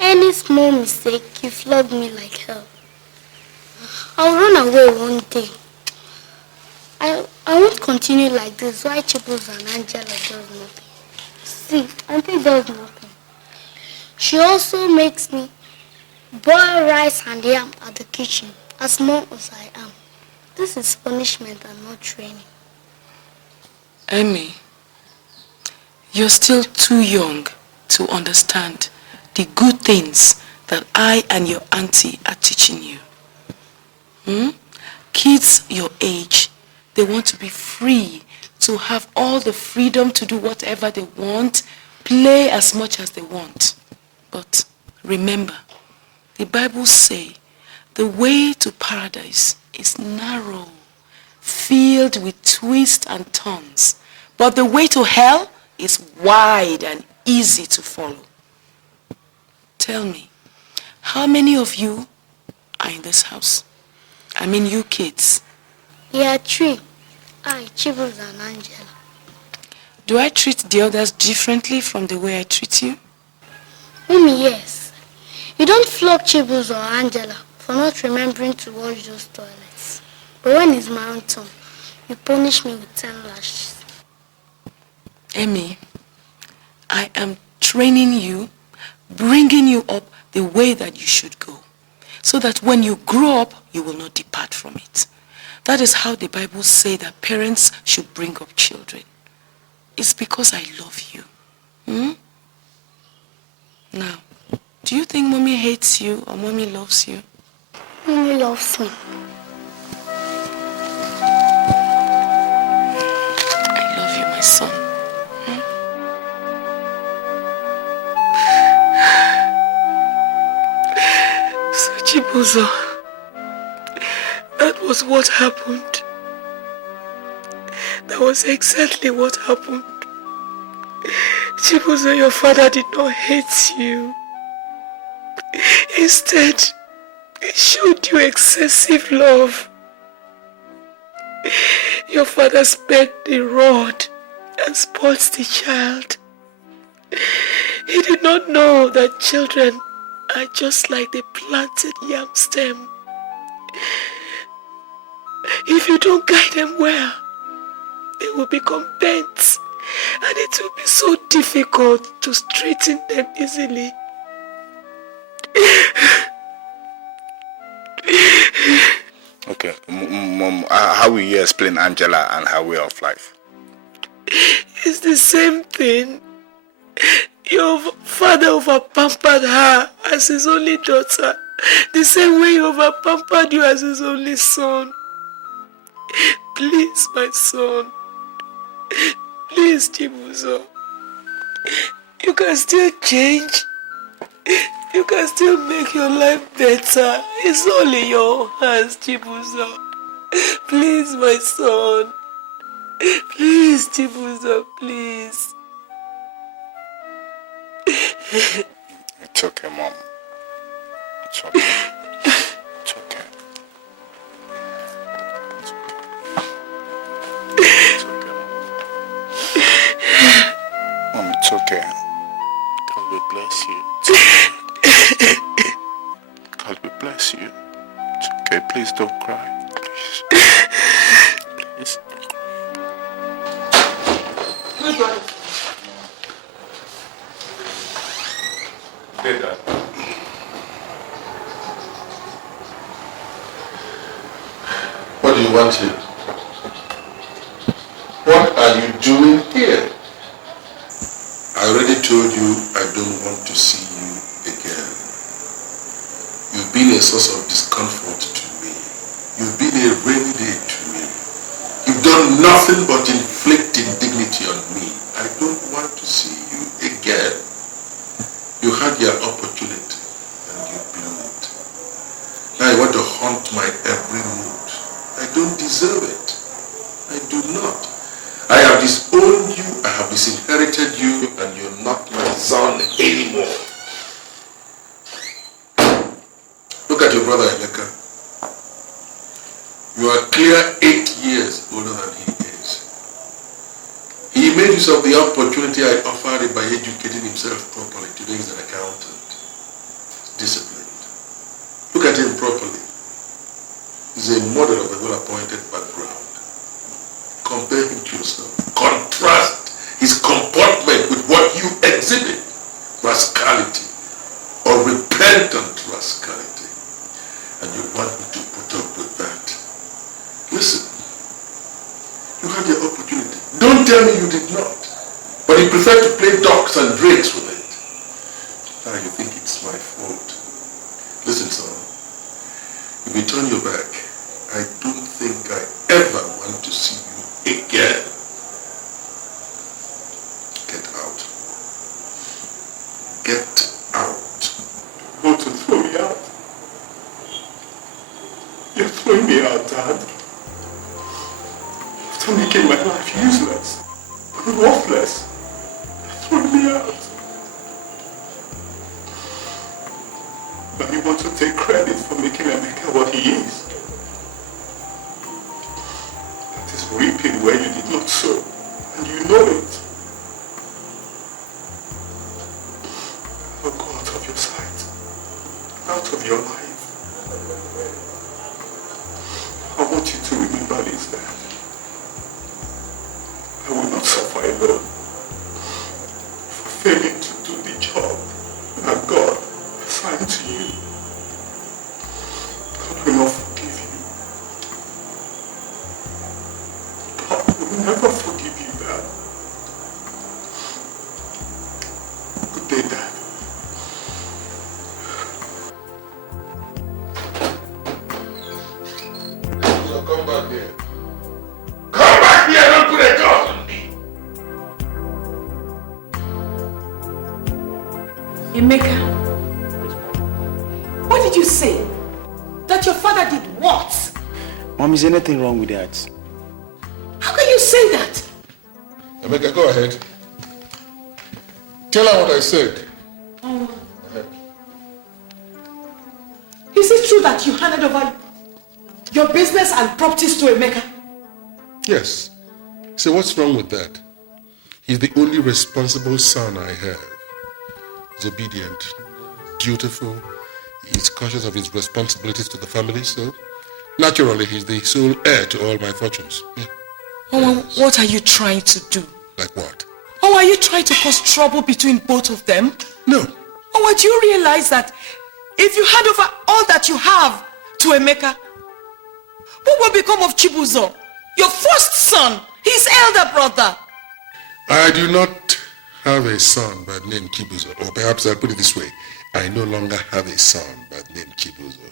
Any small mistake, you flog me like hell. I'll run away one day. I won't continue like this. Why Chibuzo and Angela does nothing? See, Auntie does nothing. She also makes me boil rice and yam at the kitchen, as small as I am. This is punishment and not training. Emmy, you're still too young to understand the good things that I and your auntie are teaching you. Kids your age, they want to be free, to have all the freedom to do whatever they want, play as much as they want. But remember, the Bible says the way to paradise is narrow, filled with twists and turns. But the way to hell is wide and easy to follow. Tell me, how many of you are in this house? I mean you kids. Yeah, 3. I, Chibuzo and Angela. Do I treat the others differently from the way I treat you? Mommy, yes. You don't flog Chibuzo or Angela for not remembering to wash those toilets. But when it's my own turn, you punish me with 10 lashes. Emmy, I am training you, bringing you up the way that you should go, so that when you grow up, you will not depart from it. That is how the Bible says that parents should bring up children. It's because I love you. Now, do you think Mommy hates you or Mommy loves you? Mommy loves me. I love you, my son. So, Chibuzo, that was what happened. That was exactly what happened. Chibuzo, your father did not hate you. Instead, he showed you excessive love. Your father spared the rod and spoiled the child. He did not know that children are just like the planted yam stem. If you don't guide them well, they will become bent, and it will be so difficult to straighten them easily. Okay, Mom, how will you explain Angela and her way of life? It's the same thing. Your father overpampered her as his only daughter, the same way he overpampered you as his only son. Please, my son. Please, Chibuzo. You can still change. You can still make your life better. It's all in your hands, Chibuzo. Please, my son. Please, Chibuzo, please. It's okay, Mom. It's okay. It's okay. It's okay. Mom, it's okay. God will bless you. God will bless you. It's okay. Please don't cry. Please. Please. What do you want here? What are you doing here? I already told you I don't want to see you again. You've been a source of discomfort to me. You've been a rainy day to me. You've done nothing but inflict indignity on me. I don't want to see you again. You had your opportunity and you blew it. Now you want to haunt my every mood. I don't deserve it. I do not. I have disowned you, I have disinherited you, and you're not my son anymore. Look at your brother Emeka. You are clear 8 years older than he is. He made use of the opportunity I offered him by educating himself properly. Today he's an accountant. Disciplined. Look at him properly. He's a model of a well-appointed background. Compare him to yourself. Contrast his comportment with what you exhibit. Rascality. Or repentant rascality. And you want me to put up with that. Listen. You had your opportunity. Don't tell me you did not. But you prefer to play ducks and drakes with it. Now you think it's my fault. Listen, son. If you turn your back, I don't think I ever want to see you again. Get out. Get out. You want to throw me out? You're throwing me out, Dad. After making my life useless, worthless, you're throwing me out. But you want to take credit for making Emeka what he is. That is reaping where you did not sow, and you know it. I'll go out of your sight, out of your life. I want you to remember this, that I will not suffer alone for failing to do the job that God assigned to you. God will not forgive you. God will never forgive you, Dad. Good day, Dad. So come back here. Come back here, don't put a curse on me. Emeka, what did you say? That your father did what? Mom, is anything wrong with that? How can you say that? Emeka, go ahead. Tell her what I said. Is it true that you handed over your business and properties to Emeka? Yes. So what's wrong with that? He's the only responsible son I have. He's obedient, dutiful, he's conscious of his responsibilities to the family, so naturally he's the sole heir to all my fortunes. Yeah. Yes. What are you trying to do? Like what? Are you trying to cause trouble between both of them? No. Do you realize that if you hand over all that you have to Emeka, what will become of Chibuzo, your first son, his elder brother? I do not have a son by the name Chibuzo, or perhaps I'll put it this way, I no longer have a son by the name Chibuzo.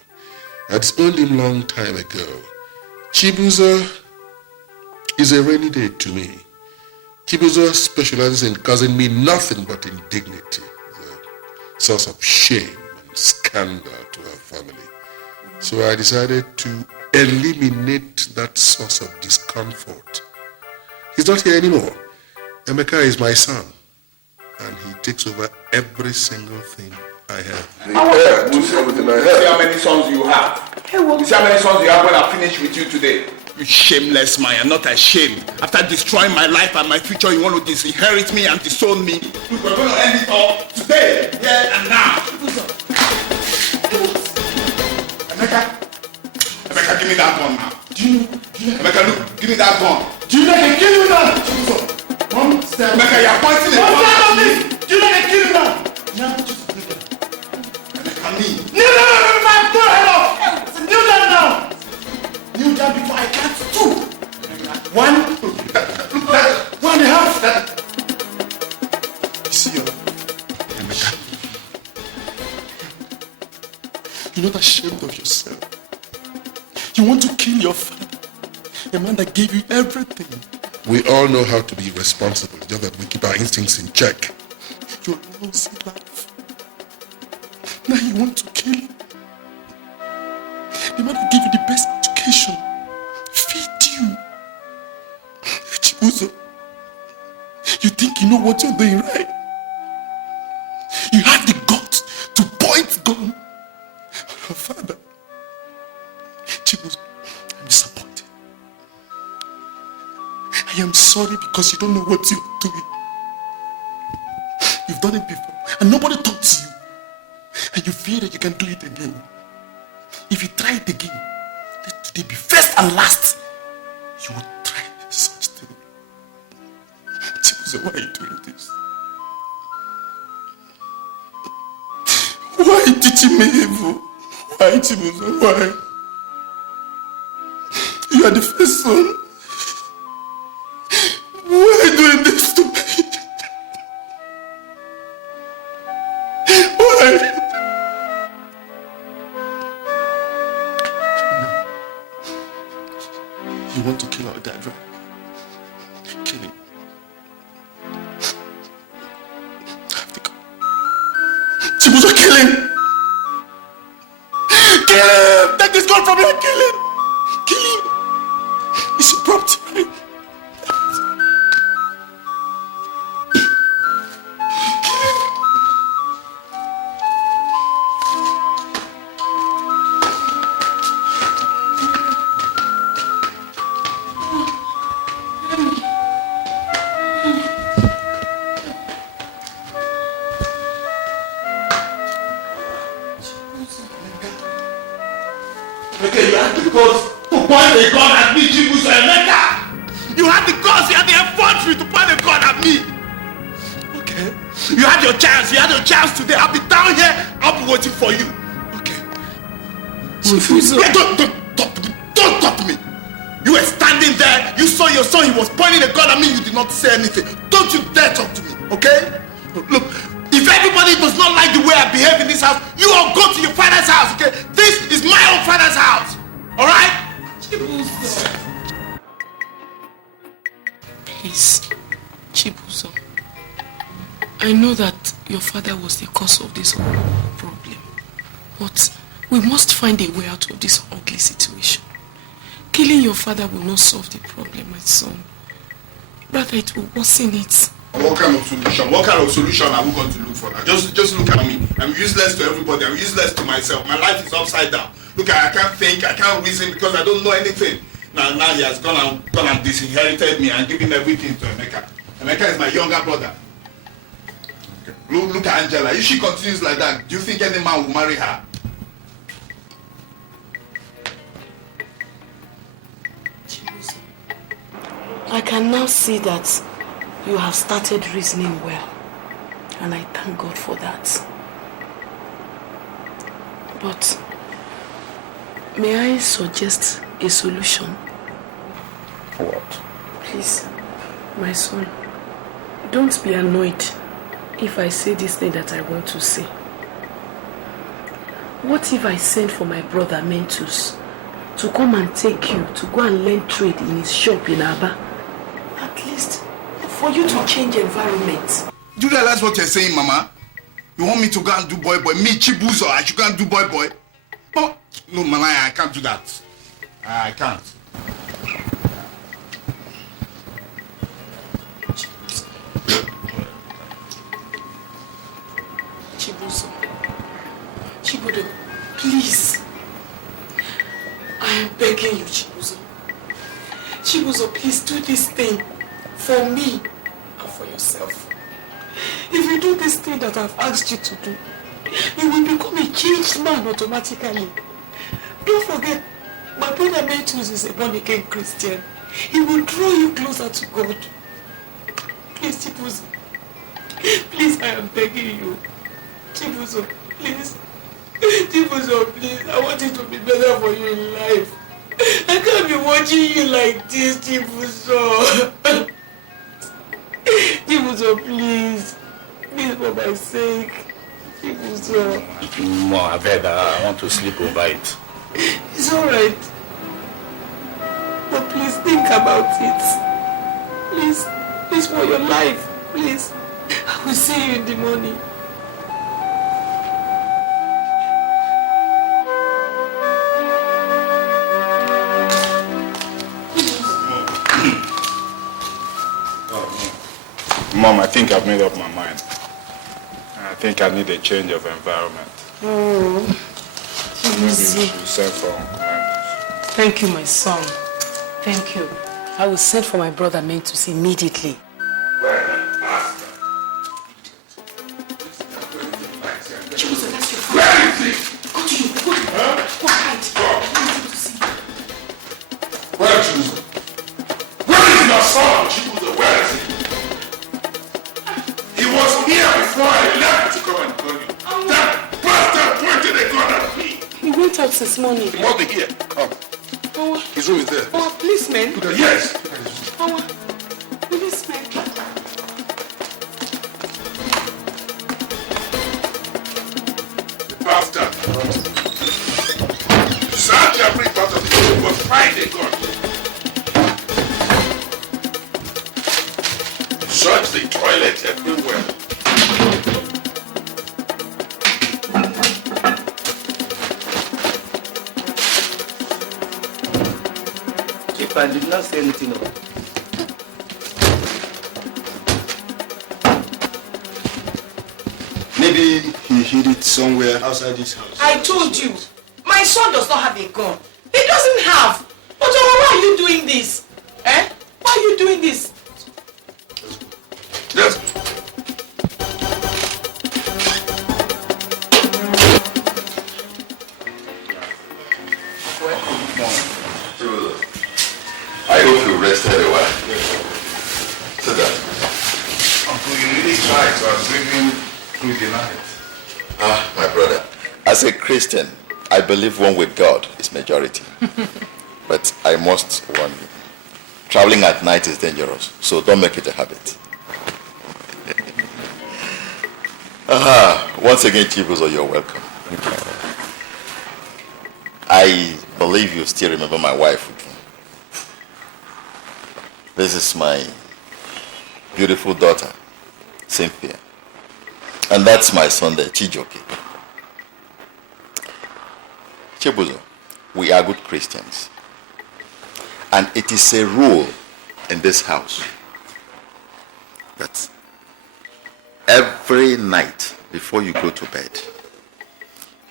I disowned him long time ago. Chibuzo is a rainy day to me. Chibuzo specializes in causing me nothing but indignity, the source of shame and scandal to our family. So I decided to eliminate that source of discomfort. He's not here anymore. Emeka is my son, and he takes over every single thing I have. We'll see everything I have. See how many sons you have. You see how many sons you have when I finish with you today. You shameless man, you're not ashamed. After destroying my life and my future, you want to disinherit me and disown me. We're going to end it all today, here and now. Emeka, give me that gun now. Emeka, look, give me that gun. Do you know they kill you now? Mom, stand. Emeka, you're pointing it. Mom, stand on me. Do you know they kill you now? Emeka, me. No, put your head off. Kneel down now. Kneel down before I count 2. 1 and a half. You see, Emeka, you're not ashamed of yourself. You want to kill your father, a man that gave you everything. We all know how to be responsible, just that we keep our instincts in check. Your lousy life. Now you want to kill him. The man that gave you the best education, feed you, You know what you're doing, right? You have the guts to point gun. Father, Chibuzo, I'm disappointed. I am sorry because you don't know what you're doing. You've done it before and nobody taught you. And you feel that you can do it again. If you try it again, let today be first and last. You will try such thing. Chibuzo, why are you doing this? Why teaching me evil? Why, Chibuzo? Why? You are the first son. Why are you doing this to me? Why? You want to kill our dad, right? Kill him. Chibuzo, kill him! Kill him! Take this gun from me and kill him! Kill him! It's your property, right? Okay, you had the guts to point a gun at me, Chibuzo Emeka! You had the guts, you had the effrontery to point a gun at me! Okay? You had your chance today. I'll be down here, I'll be waiting for you. Okay? Chibuzo. Yeah, don't talk to me. Don't talk to me. You were standing there, you saw your son, he was pointing a gun at me, you did not say anything. Don't you dare talk to me, okay? Look, if everybody does not like the way I behave in this house, you all go to your father's house, okay? This is my own father's house, alright? Chibuzo. Please, Chibuzo. I know that your father was the cause of this whole problem, but we must find a way out of this ugly situation. Killing your father will not solve the problem, my son. Rather, it will worsen it. What kind of solution? What kind of solution are we going to look for now? Just look at me. I'm useless to everybody. I'm useless to myself. My life is upside down. Look, I can't think. I can't reason because I don't know anything. Now he has gone and disinherited me and given everything to Emeka. Emeka is my younger brother. Okay. Look at Angela. If she continues like that, do you think any man will marry her? I can now see that you have started reasoning well, and I thank God for that. But may I suggest a solution? What? Please, my son, don't be annoyed if I say this thing that I want to say. What if I send for my brother Mentus to come and take you to go and learn trade in his shop in Aba? At least for you to change environment. Do you realize what you're saying, Mama? You want me to go and do boy? Me, Chibuzo, I should go and do boy? No, Mama, I can't do that. I can't. Chibuzo, please. I am begging you, Chibuzo. Chibuzo, please do this thing for me and for yourself. If you do this thing that I've asked you to do, you will become a changed man automatically. Don't forget, my brother Mentus is a born-again Christian. He will draw you closer to God. Please, Chibuzo. Please, I am begging you. Chibuzo, please. Chibuzo, please. I want it to be better for you in life. I can't be watching you like this, Chibuzo. Chibuzo, please. Please, for my sake. Chibuzo. Mom, I beg, I want to sleep over it. It's alright. But please think about it. Please. Please, for your life. Please. I will see you in the morning. Mom, Mom, I think I've made up my mind. I think I need a change of environment. Maybe we should send for Uncle Mentos. Thank you, my son. Thank you. I will send for my brother Mentos immediately. Chibuzo, that's your father. Where is he? Go to you. Go hide. Where is Chibuzo? Where is your son, Chibuzo? Where is he? He was here before I left to come and call you. That bastard pointed a gun at me. He went out this morning. He must be here. Come. His room is there. Oh, policeman? Yes. Policeman. The bastard. Search every part of the room but find a gun. Search the toilet everywhere. Chief, I did not say anything of it. Maybe he hid it somewhere outside this house. I told you, my son does not have a gun. He doesn't have. But why are you doing this? Eh? Why are you doing this? Yes. I hope you rested a while. Sit down. Uncle, you really tried, so I was living through the night. Ah, my brother. As a Christian, I believe one with God is majority. But I must warn you. Traveling at night is dangerous, so don't make it a habit. Once again, Chibuzo, you're welcome. I believe you still remember my wife. This is my beautiful daughter, Cynthia. And that's my son there, Chijoke. Chibuzo, we are good Christians. And it is a rule in this house that every night before you go to bed,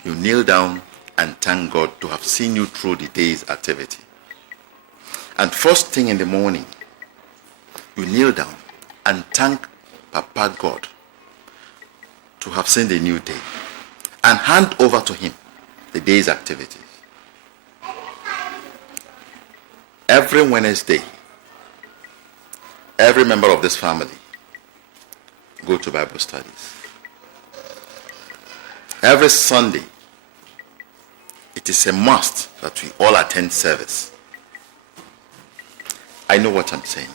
you kneel down and thank God to have seen you through the day's activity. And first thing in the morning, you kneel down and thank Papa God to have seen the new day and hand over to him the day's activities. Every Wednesday, every member of this family go to Bible studies. Every Sunday, it is a must that we all attend service. I know what I'm saying.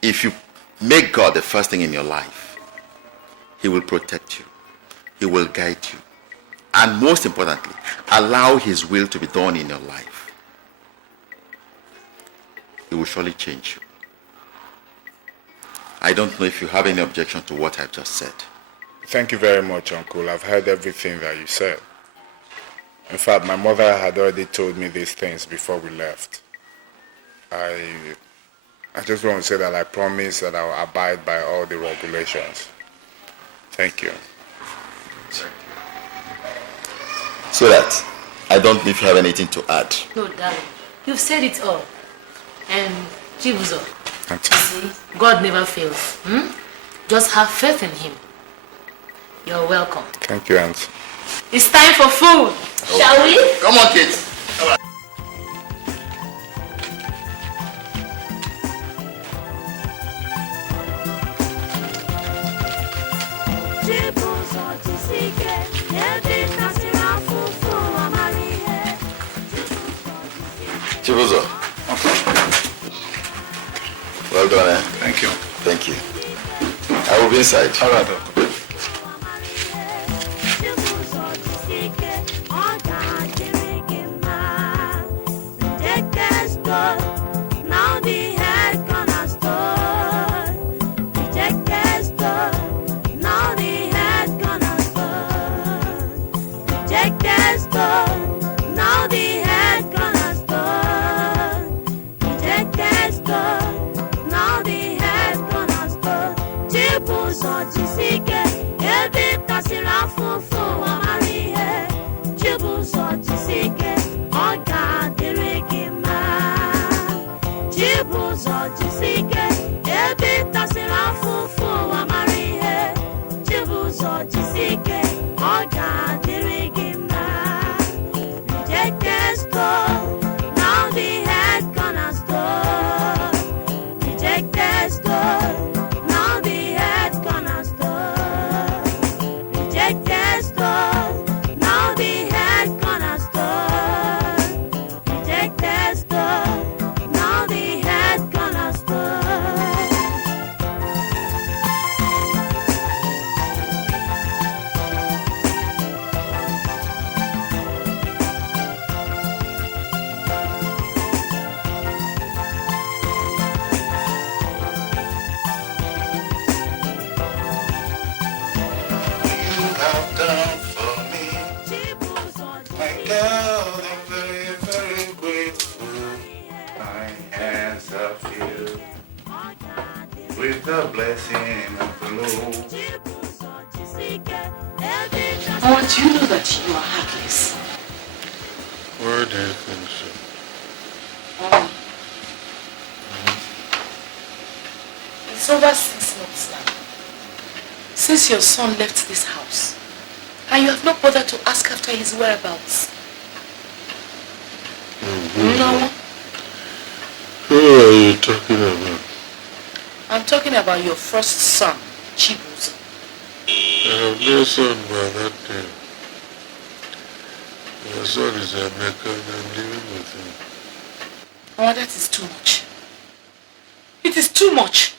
If you make God the first thing in your life, he will protect you. He will guide you. And most importantly, allow his will to be done in your life. He will surely change you. I don't know if you have any objection to what I've just said. Thank you very much, Uncle. I've heard everything that you said. In fact, my mother had already told me these things before we left. I just want to say that I promise that I'll abide by all the regulations. Thank you. So that I don't know if you have anything to add. No, darling. You've said it all. And Chibuzo, you see, God never fails. Just have faith in him. You're welcome. Thank you, Aunt. It's time for food. Okay. Shall we? Come on, kids. Chibuzo. Well done, eh? Thank you. Thank you. I will be inside. All right, Uncle. Now the head gonna The blessing of the Lord. I want you to know that you are heartless. Where do you think so? It's over 6 months now since your son left this house, and you have not bothered to ask after his whereabouts. No. Who are you talking about? I'm talking about your first son, Chibuzo. I have no son by that name. My son is American and I'm living with him. Oh, that is too much. It is too much.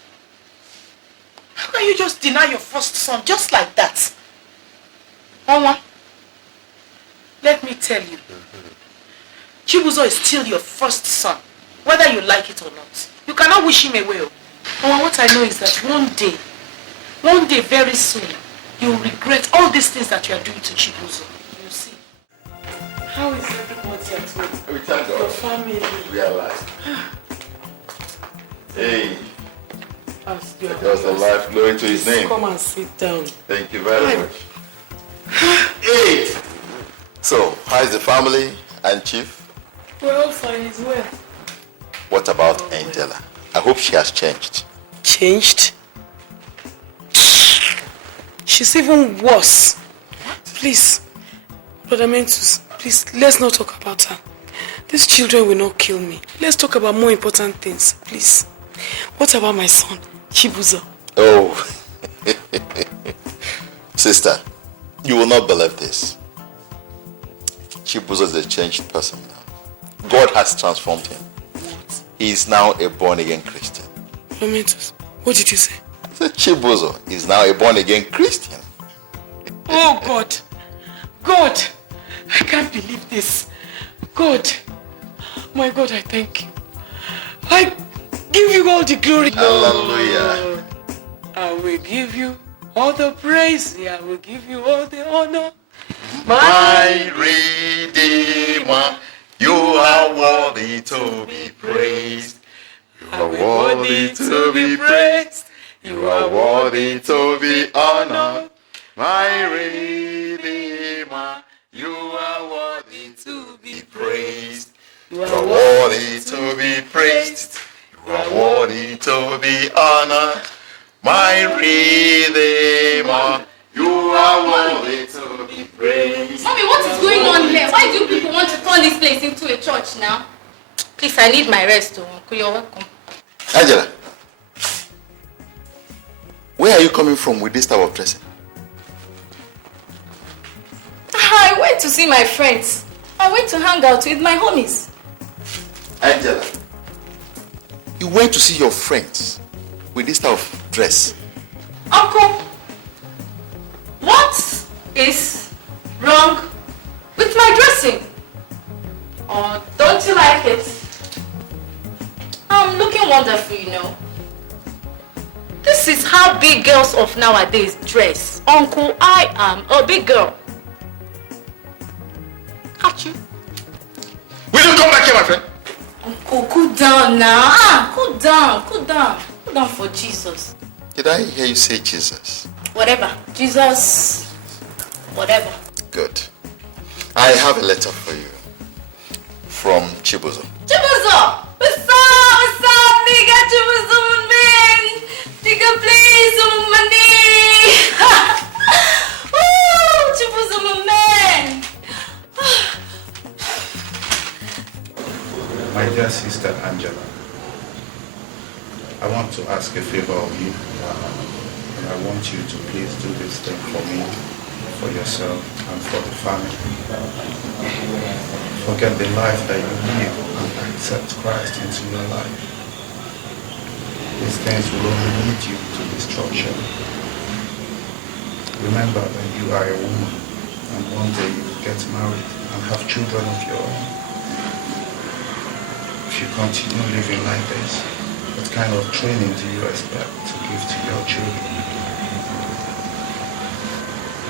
How can you just deny your first son just like that? Mama, let me tell you. Chibuzo is still your first son, whether you like it or not. You cannot wish him away. Mama, what I know is that one day very soon, you will regret all these things that you are doing to Chibuzo. You see. How is everybody at home? We thank God. Your family. We are alive. Hey. Because the life, glory to his name. Come and sit down. Thank you very much. Hey! So, how is the family and Chief? We're all fine as well. What about Angela? I hope she has changed. Changed? She's even worse. Please, Brother Mentus, please, let's not talk about her. These children will not kill me. Let's talk about more important things, please. What about my son, Chibuzo? Oh, sister, you will not believe this. Chibuzo is a changed person now. God has transformed him. What? He is now a born-again Christian. Momentus, what did you say? I said Chibuzo is now a born-again Christian. Oh, God. God, I can't believe this. God, my God, I thank you. I give you all the glory. Hallelujah. I will give you all the praise. I will give you all the honor. My Redeemer, you are worthy to be praised. You are worthy to be praised. You are worthy to be honored. My Redeemer, you are worthy to be praised. You are worthy to be praised. You are worthy to be honored. My Redeemer, you are worthy to be praised. Mommy, what is going on here? Why do people want to turn this place into a church now? Please, I need my rest. Uncle, you're welcome. Angela, where are you coming from with this type of dressing? I went to see my friends. I went to hang out with my homies. Angela, you went to see your friends with this type of dress? Uncle, what is wrong with my dressing? Or don't you like it? I'm looking wonderful, you know. This is how big girls of nowadays dress. Uncle, I am a big girl. Catch you. Will you come back here, my friend? Uncle, cool down now. Cool down, cool down. Cool down for Jesus. Did I hear you say Jesus? Whatever. Jesus. Whatever. Good. I have a letter for you. From Chibuzo. Chibuzo! What's up, nigga? Chibuzo, man! Nigga, please, money! Woo! Chibuzo, man! My dear sister Angela, I want to ask a favor of you, and I want you to please do this thing for me, for yourself, and for the family. Forget the life that you live and accept Christ into your life. These things will only lead you to destruction. Remember that you are a woman, and one day you will get married and have children of your own. If you continue living like this, what kind of training do you expect to give to your children?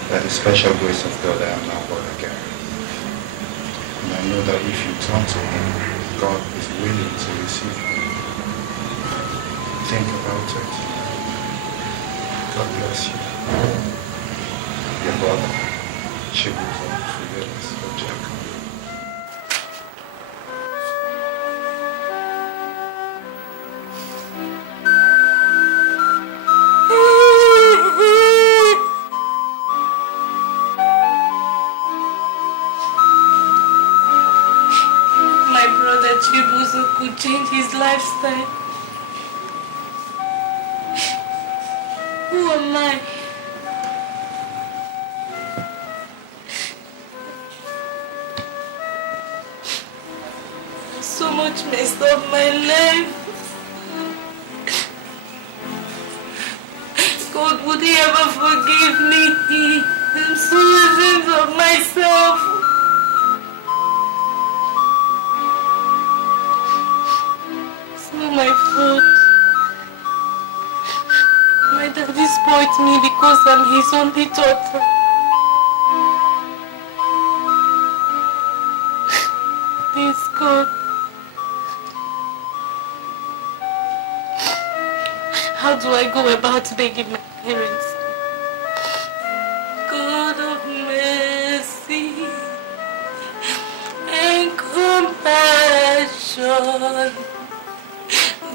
By the special grace of God, I am now born again. And I know that if you turn to Him, God is willing to receive you. Think about it. God bless you. Your brother, Chibuzo, fearless Jack. My brother Chibuzo could change his lifestyle. Who am I? So much messed up my life. God, would he ever forgive me? I'm so ashamed of myself. It's not my fault. My daddy spoiled me because I'm his only daughter. Please, God. How do I go about begging my parents? God of mercy and compassion,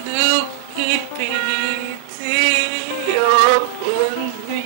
look with pity upon me.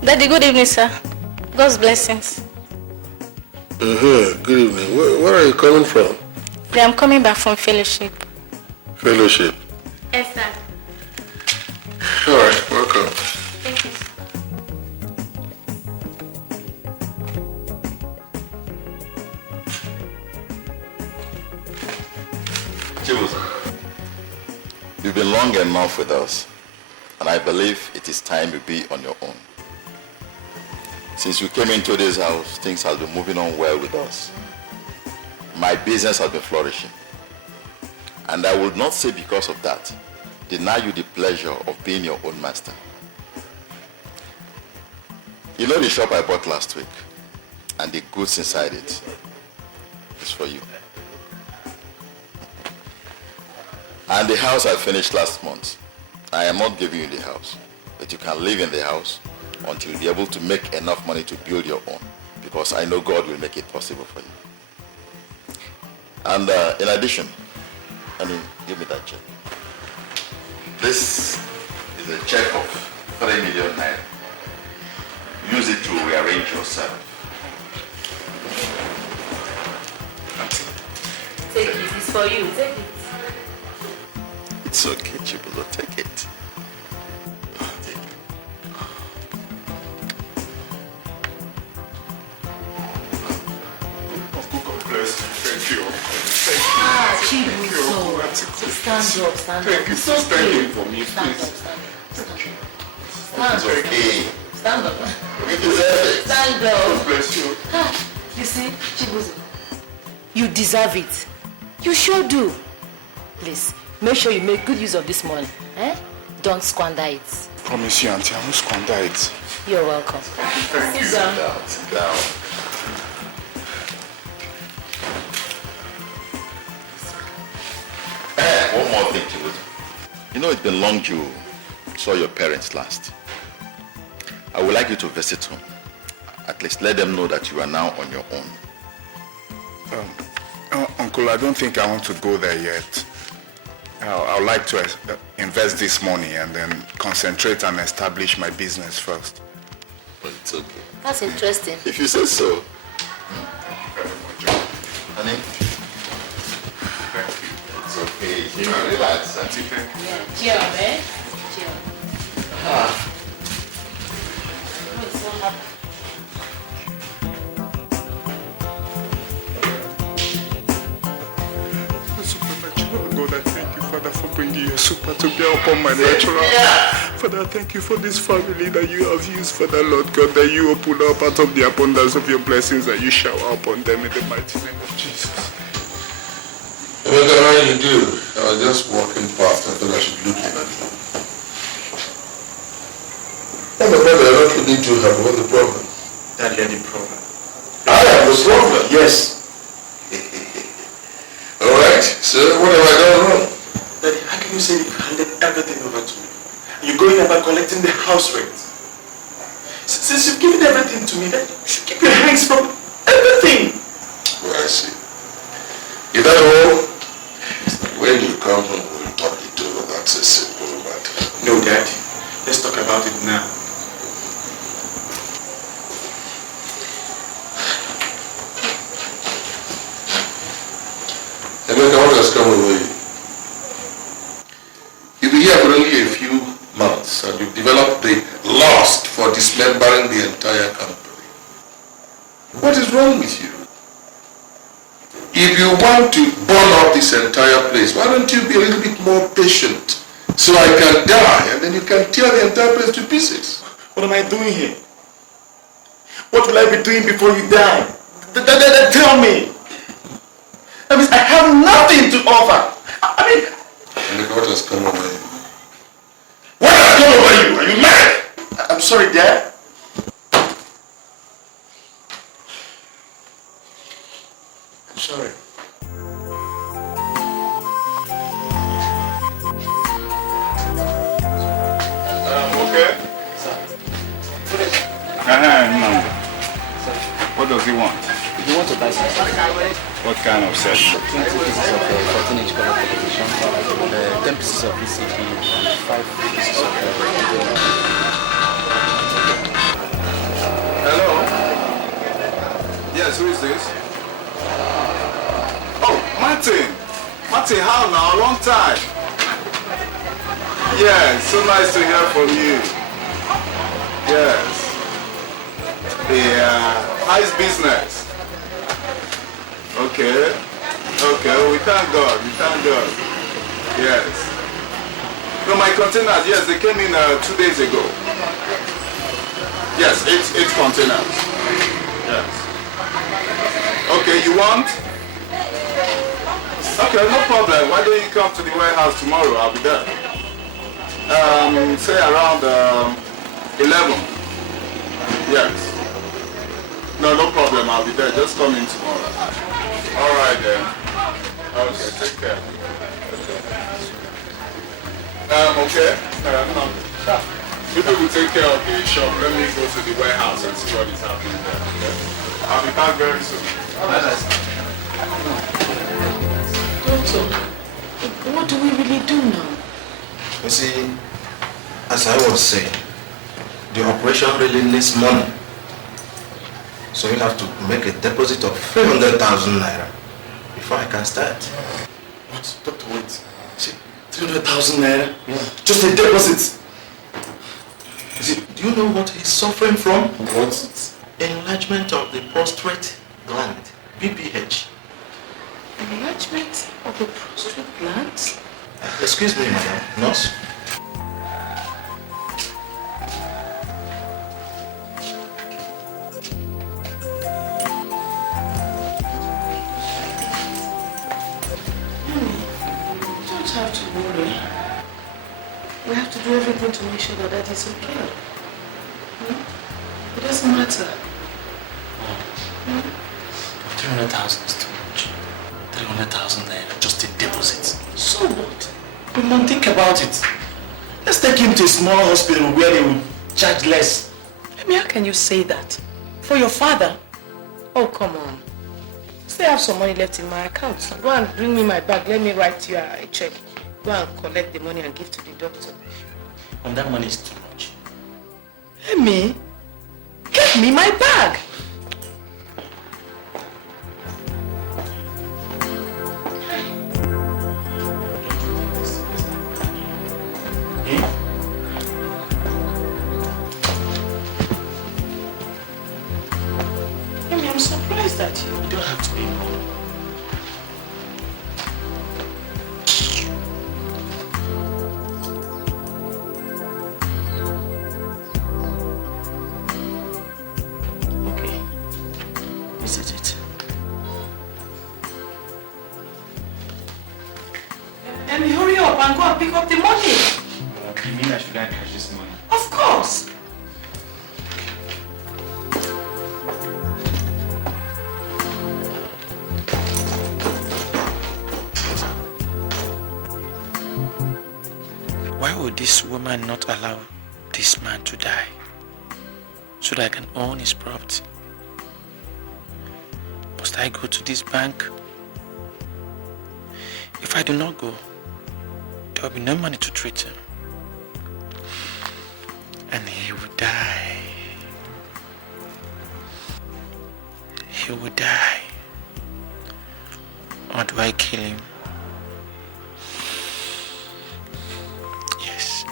Daddy, good evening, sir. God's blessings. Good evening. Where are you coming from? I'm coming back from fellowship. Fellowship? Yes, sir. All right, welcome. Thank you. Chibuzo, you've been long enough with us, and I believe it is time you be on your own. Since you came into this house, things have been moving on well with us. My business has been flourishing. And I would not say because of that, deny you the pleasure of being your own master. You know the shop I bought last week, and the goods inside it is for you. And the house I finished last month, I am not giving you the house, but you can live in the house until you be able to make enough money to build your own, because I know God will make it possible for you. And in addition, give me that check. This is a check of 3 million naira. Use it to rearrange yourself. Take it, it's for you, take it. It's okay, Chibuzo, take it. Thank you. Chibuzo. Stand up, stand up. Thank you for standing for me, please. Thank you. It's okay. Stand up. We deserve it. Stand up. God bless you. You see, Chibuzo, you deserve it. You sure do. Please, make sure you make good use of this money. Don't squander it. Promise you, Auntie, I won't squander it. You're welcome. Sit down. Sit down. One more thing, Chidi. You know it's been long you saw your parents last. I would like you to visit home. At least let them know that you are now on your own. Uncle, I don't think I want to go there yet. I would like to invest this money and then concentrate and establish my business first. But it's okay. That's interesting. If you say so. Honey? It's okay. You can relax. Auntie, thank you. Yeah. Cheers, man. Cheers. Wait, so happy. God, I thank you, Father, for bringing your super to bear upon my natural. Father, I thank you for this family that you have used, Father, Lord God, that you open up out of the abundance of your blessings that you shower upon them in the mighty name of Jesus. What can you do? I was just walking past. I thought I should look in at you. Oh, my brother, you're not looking too happy. What's the problem? That you're the problem. I am the problem? Yes. Alright, so what have I done wrong? Daddy, how can you say you've handed everything over to me? You're going about collecting the house rent. Since you've given everything to me, then you should keep your hands from everything. Well, I see. Is that all? When you come home, we'll talk it over. That's a simple matter. No, Dad. Let's talk about it now. Emeka, what has come over you? You've been here for only a few months and you've developed the lust for dismembering the entire company. What is wrong with you? If you want to burn up this entire place, why don't you be a little bit more patient so I can die and then you can tear the entire place to pieces? What am I doing here? What will I be doing before you die? Tell me. That means I have nothing to offer. I mean... Emeka, what has come over you? What has come over you? Are you mad? I'm sorry, Dad. I'm sorry. Okay? What does he want? He wants to buy something. What kind of set? 20 pieces of 14-inch color television, 10 pieces of PCB, and 5 pieces of Hello? Yes, who is this? Oh, Martin! Martin, how now? Long time. Yes, so nice to hear from you. Yes. How's business? Okay. Okay, we thank God. Yes. No, my containers, yes, they came in 2 days ago. Yes, 8 containers. Yes. Okay, you want? Okay, no problem. Why don't you come to the warehouse tomorrow? I'll be there. Say around 11. Yes. No problem. I'll be there. Just come in tomorrow. All right then. Okay, take care. Okay. People will take care of the shop. Let me go to the warehouse and see what is happening there. Okay? I'll be back very soon. Doctor, what do we really do now? You see, as I was saying, the operation really needs money. So you have to make a deposit of 300,000 naira before I can start. What? Doctor, wait. See, 300,000 naira? Yeah. Just a deposit. See, do you know what he's suffering from? What? Enlargement of the prostate gland, BPH. Enlargement of the prostate gland? Excuse me, madam, nurse. Have to worry. We have to do everything to make sure that that is okay. It doesn't matter. 300,000 is too much. 300,000 naira just in deposit. So what? But mom, think about it. Let's take him to a small hospital where they will charge less. I mean, how can you say that? For your father? Oh, come on. Still have some money left in my account. Go and bring me my bag. Let me write you a check. Go and collect the money and give to the doctor. And that money is too much. Amy, give me my bag. Amy, I'm surprised at you. You don't have to be more. Amy, hurry up and go and pick up the money. You mean I should go and cash this money? Of course. Why would this woman not allow this man to die so that I can own his property? Must I go to this bank? If I do not go, there will be no money to treat him. And he will die. He will die. Or do I kill him? Yes.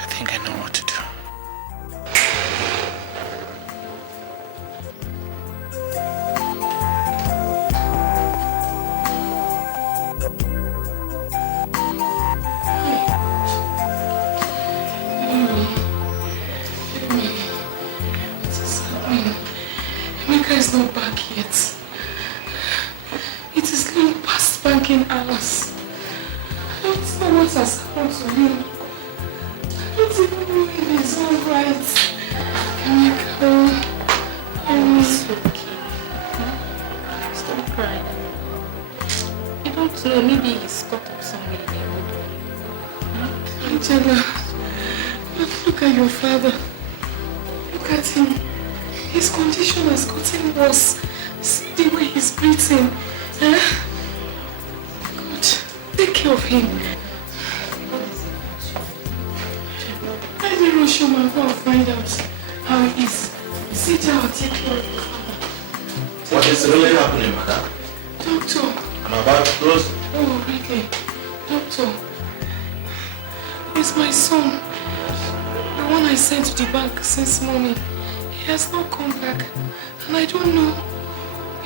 I think I know what to do. Is not back yet. It is long past banking hours. I don't know what has happened to him. I don't even know if he's alright. It's okay. Stop crying. You don't know, maybe he's caught up somewhere in the road. Angela, look at your father. Look at him. His condition has gotten worse. See the way he's breathing. God, take care of him. Let me rush home and go and find out how he is. Sit down, take care of your father. What is really happening, madam? Doctor. I'm about to close. Oh, really? Doctor. It's my son. The one I sent to the bank since morning. He has not come back, and I don't know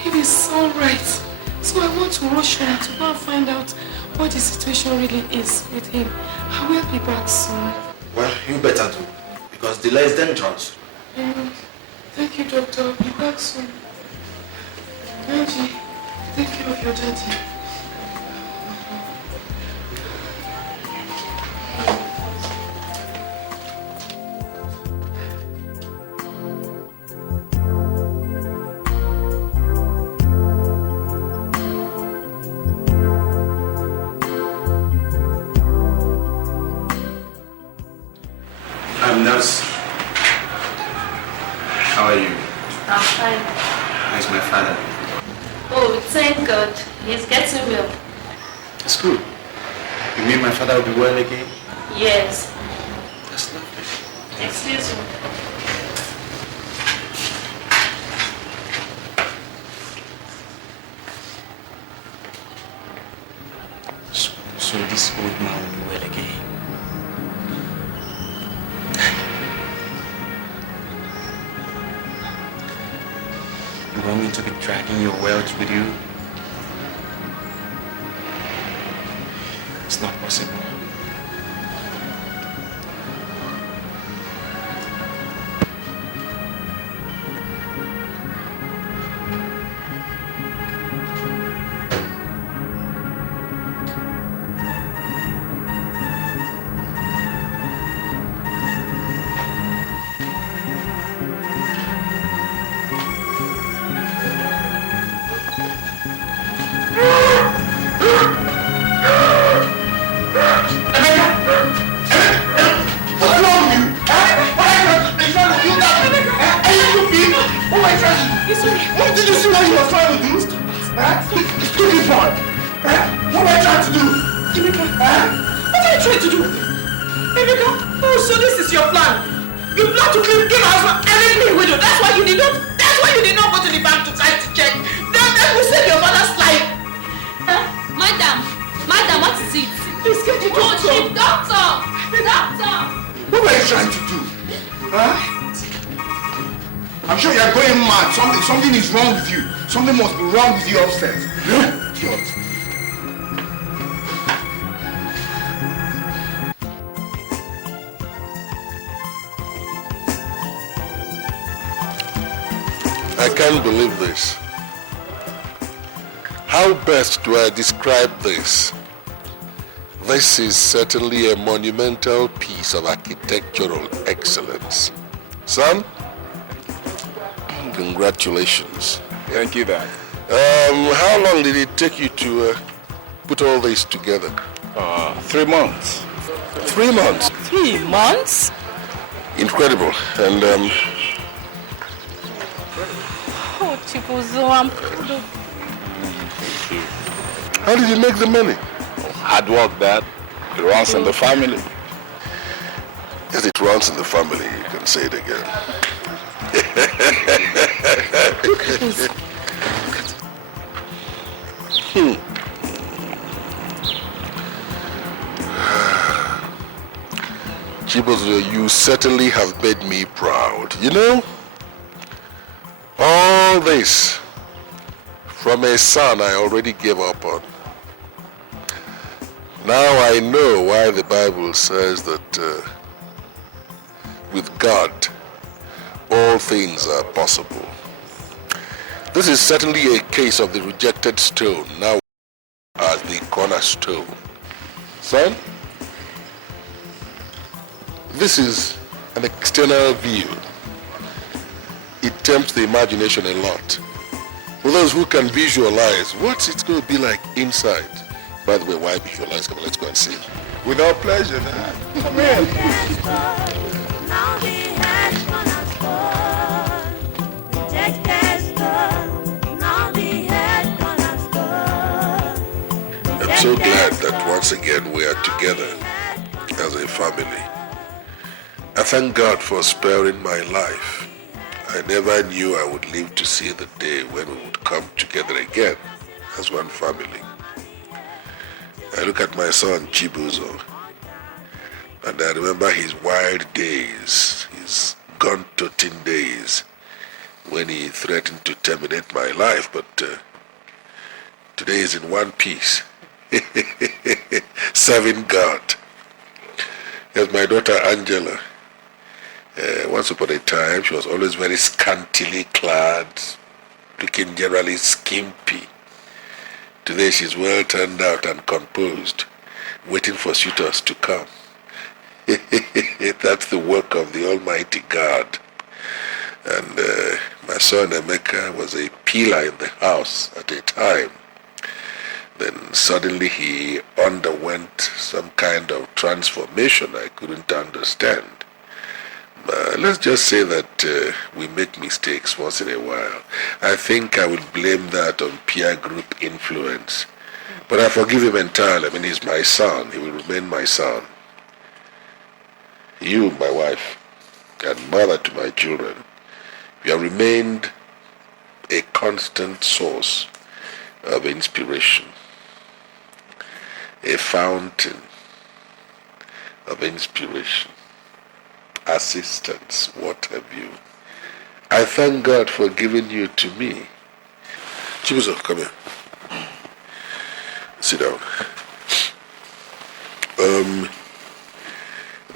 if he's alright. So I want to rush home to go and find out what the situation really is with him. I will be back soon. Well, you better do, because delay is dangerous. Thank you, doctor. I'll be back soon. Angie, take care of your daddy. Nurse, how are you? I'm fine. How's my father? Oh, thank God. He's getting well. That's good. You mean my father will be well again? Yes. That's lovely. Excuse me. So this old man will be well again. You want me to be dragging your wealth with you? It's not possible. trying to do? Emeka, oh, so this is your plan. You plan to kill my husband and make me a widow. That's why you did not go to the bank to sign the check. Then we save your father's life. Madam, what is it? Please get it out. Doctor! What are you trying to do? Huh? I'm sure you're going mad. Something is wrong with you. Something must be wrong with you upstairs. Idiot. I can't believe this. How best do I describe this? This is certainly a monumental piece of architectural excellence. Son, congratulations. Thank you, Dad. How long did it take you to put all this together? 3 months. 3 months? 3 months? Incredible. And Oh, Chibuzo, I'm proud of you. how did you make the money? Hard work, Dad. It runs in the family. Yes, it runs in the family. You can say it again. Look at this. Chibuzo, you certainly have made me proud. You know, all this from a son I already gave up on. Now I know why the Bible says that with God, all things are possible. This is certainly a case of the rejected stone, now as the cornerstone. Son, this is an external view. It tempts the imagination a lot. For those who can visualize what's it going to be like inside. By the way, why visualize? Come on, let's go and see. With our pleasure, Dad. Come in. I'm so glad that once again we are together as a family. I thank God for sparing my life. I never knew I would live to see the day when we would come together again as one family. I look at my son Chibuzo and I remember his wild days, his gun-toting days when he threatened to terminate my life, but today is in one piece, serving God. As my daughter Angela, once upon a time, she was always very scantily clad, looking generally skimpy. Today she's well turned out and composed, waiting for suitors to come. That's the work of the Almighty God. And my son Emeka was a pillar in the house at a time. Then suddenly he underwent some kind of transformation I couldn't understand. Let's just say that we make mistakes once in a while. I think I would blame that on peer group influence. But I forgive him entirely. I mean, he's my son. He will remain my son. You, my wife, and mother to my children, you have remained a constant source of inspiration, a fountain of inspiration, assistance, what have you. I thank God for giving you to me. Chibuzo, come here. Sit down.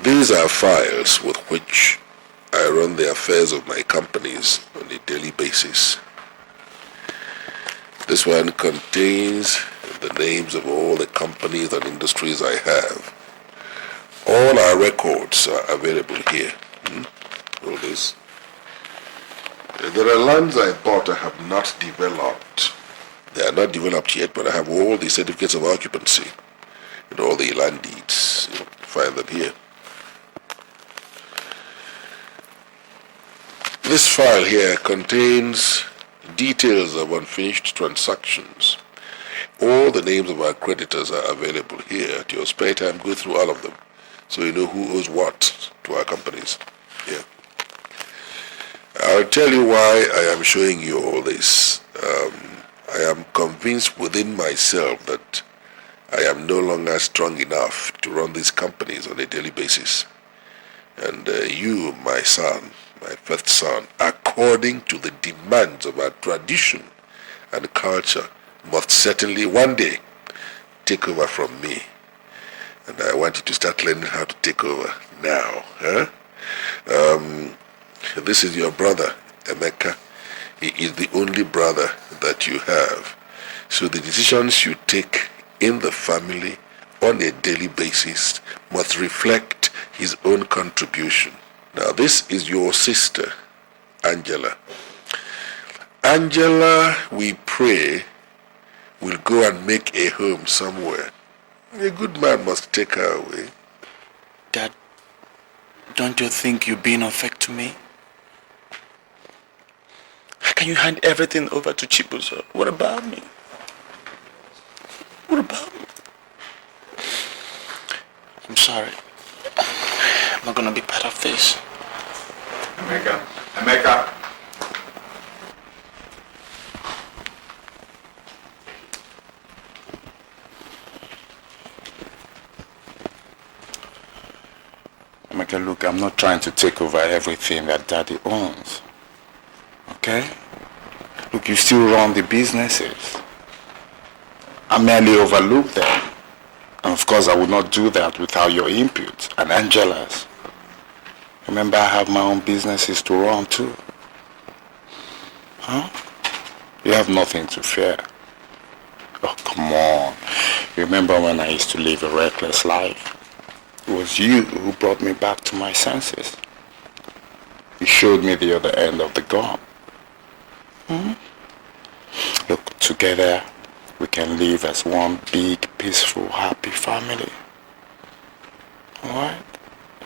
These are files with which I run the affairs of my companies on a daily basis. This one contains the names of all the companies and industries I have. All our records are available here. All this. There are lands I bought I have not developed. They are not developed yet, but I have all the certificates of occupancy and all the land deeds. You find them here. This file here contains details of unfinished transactions, All the names of our creditors are available here. At your spare time, go through all of them, so you know who owes what to our companies. Yeah. I'll tell you why I am showing you all this. I am convinced within myself that I am no longer strong enough to run these companies on a daily basis. And you, my son, my first son, according to the demands of our tradition and culture, must certainly one day take over from me. And I want you to start learning how to take over now. Huh? This is your brother, Emeka. He is the only brother that you have. So the decisions you take in the family on a daily basis must reflect his own contribution. Now this is your sister, Angela. Angela, we pray, will go and make a home somewhere. A good man must take her away. Dad, don't you think you're being unfair to me? How can you hand everything over to Chibuzo? What about me? What about me? I'm sorry. I'm not gonna be part of this. Emeka. Emeka, look, I'm not trying to take over everything that Daddy owns. Okay? Look, you still run the businesses. I merely overlook them. And of course, I would not do that without your input and Angela's. Remember, I have my own businesses to run too. Huh? You have nothing to fear. Oh, come on. Remember when I used to live a reckless life? It was you who brought me back to my senses. You showed me the other end of the gun. Look, together we can live as one big, peaceful, happy family. Alright?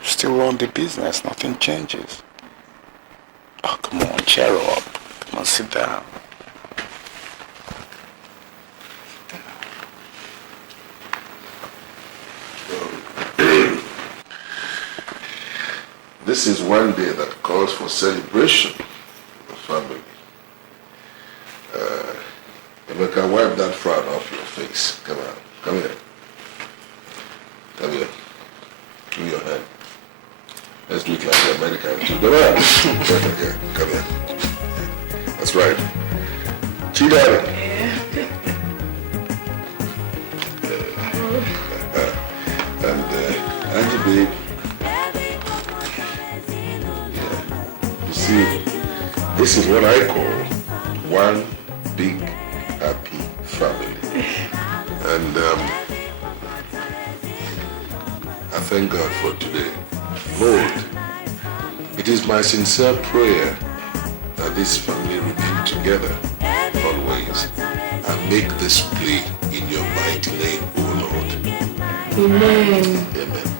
Still run the business, nothing changes. Oh, come on, cheer up. Come on, sit down. This is one day that calls for celebration of the family. Emeka, wipe that frown off your face. Come on, come here. Come here. Give me your hand. Let's do it like the Americans do. Come on. Come here. That's right. Chidi. And Angie, babe. You see, this is what I call one big happy family. And I thank God for today. Lord, it is my sincere prayer that this family remain together always and make this plea in your mighty name, O Lord. Amen. Amen.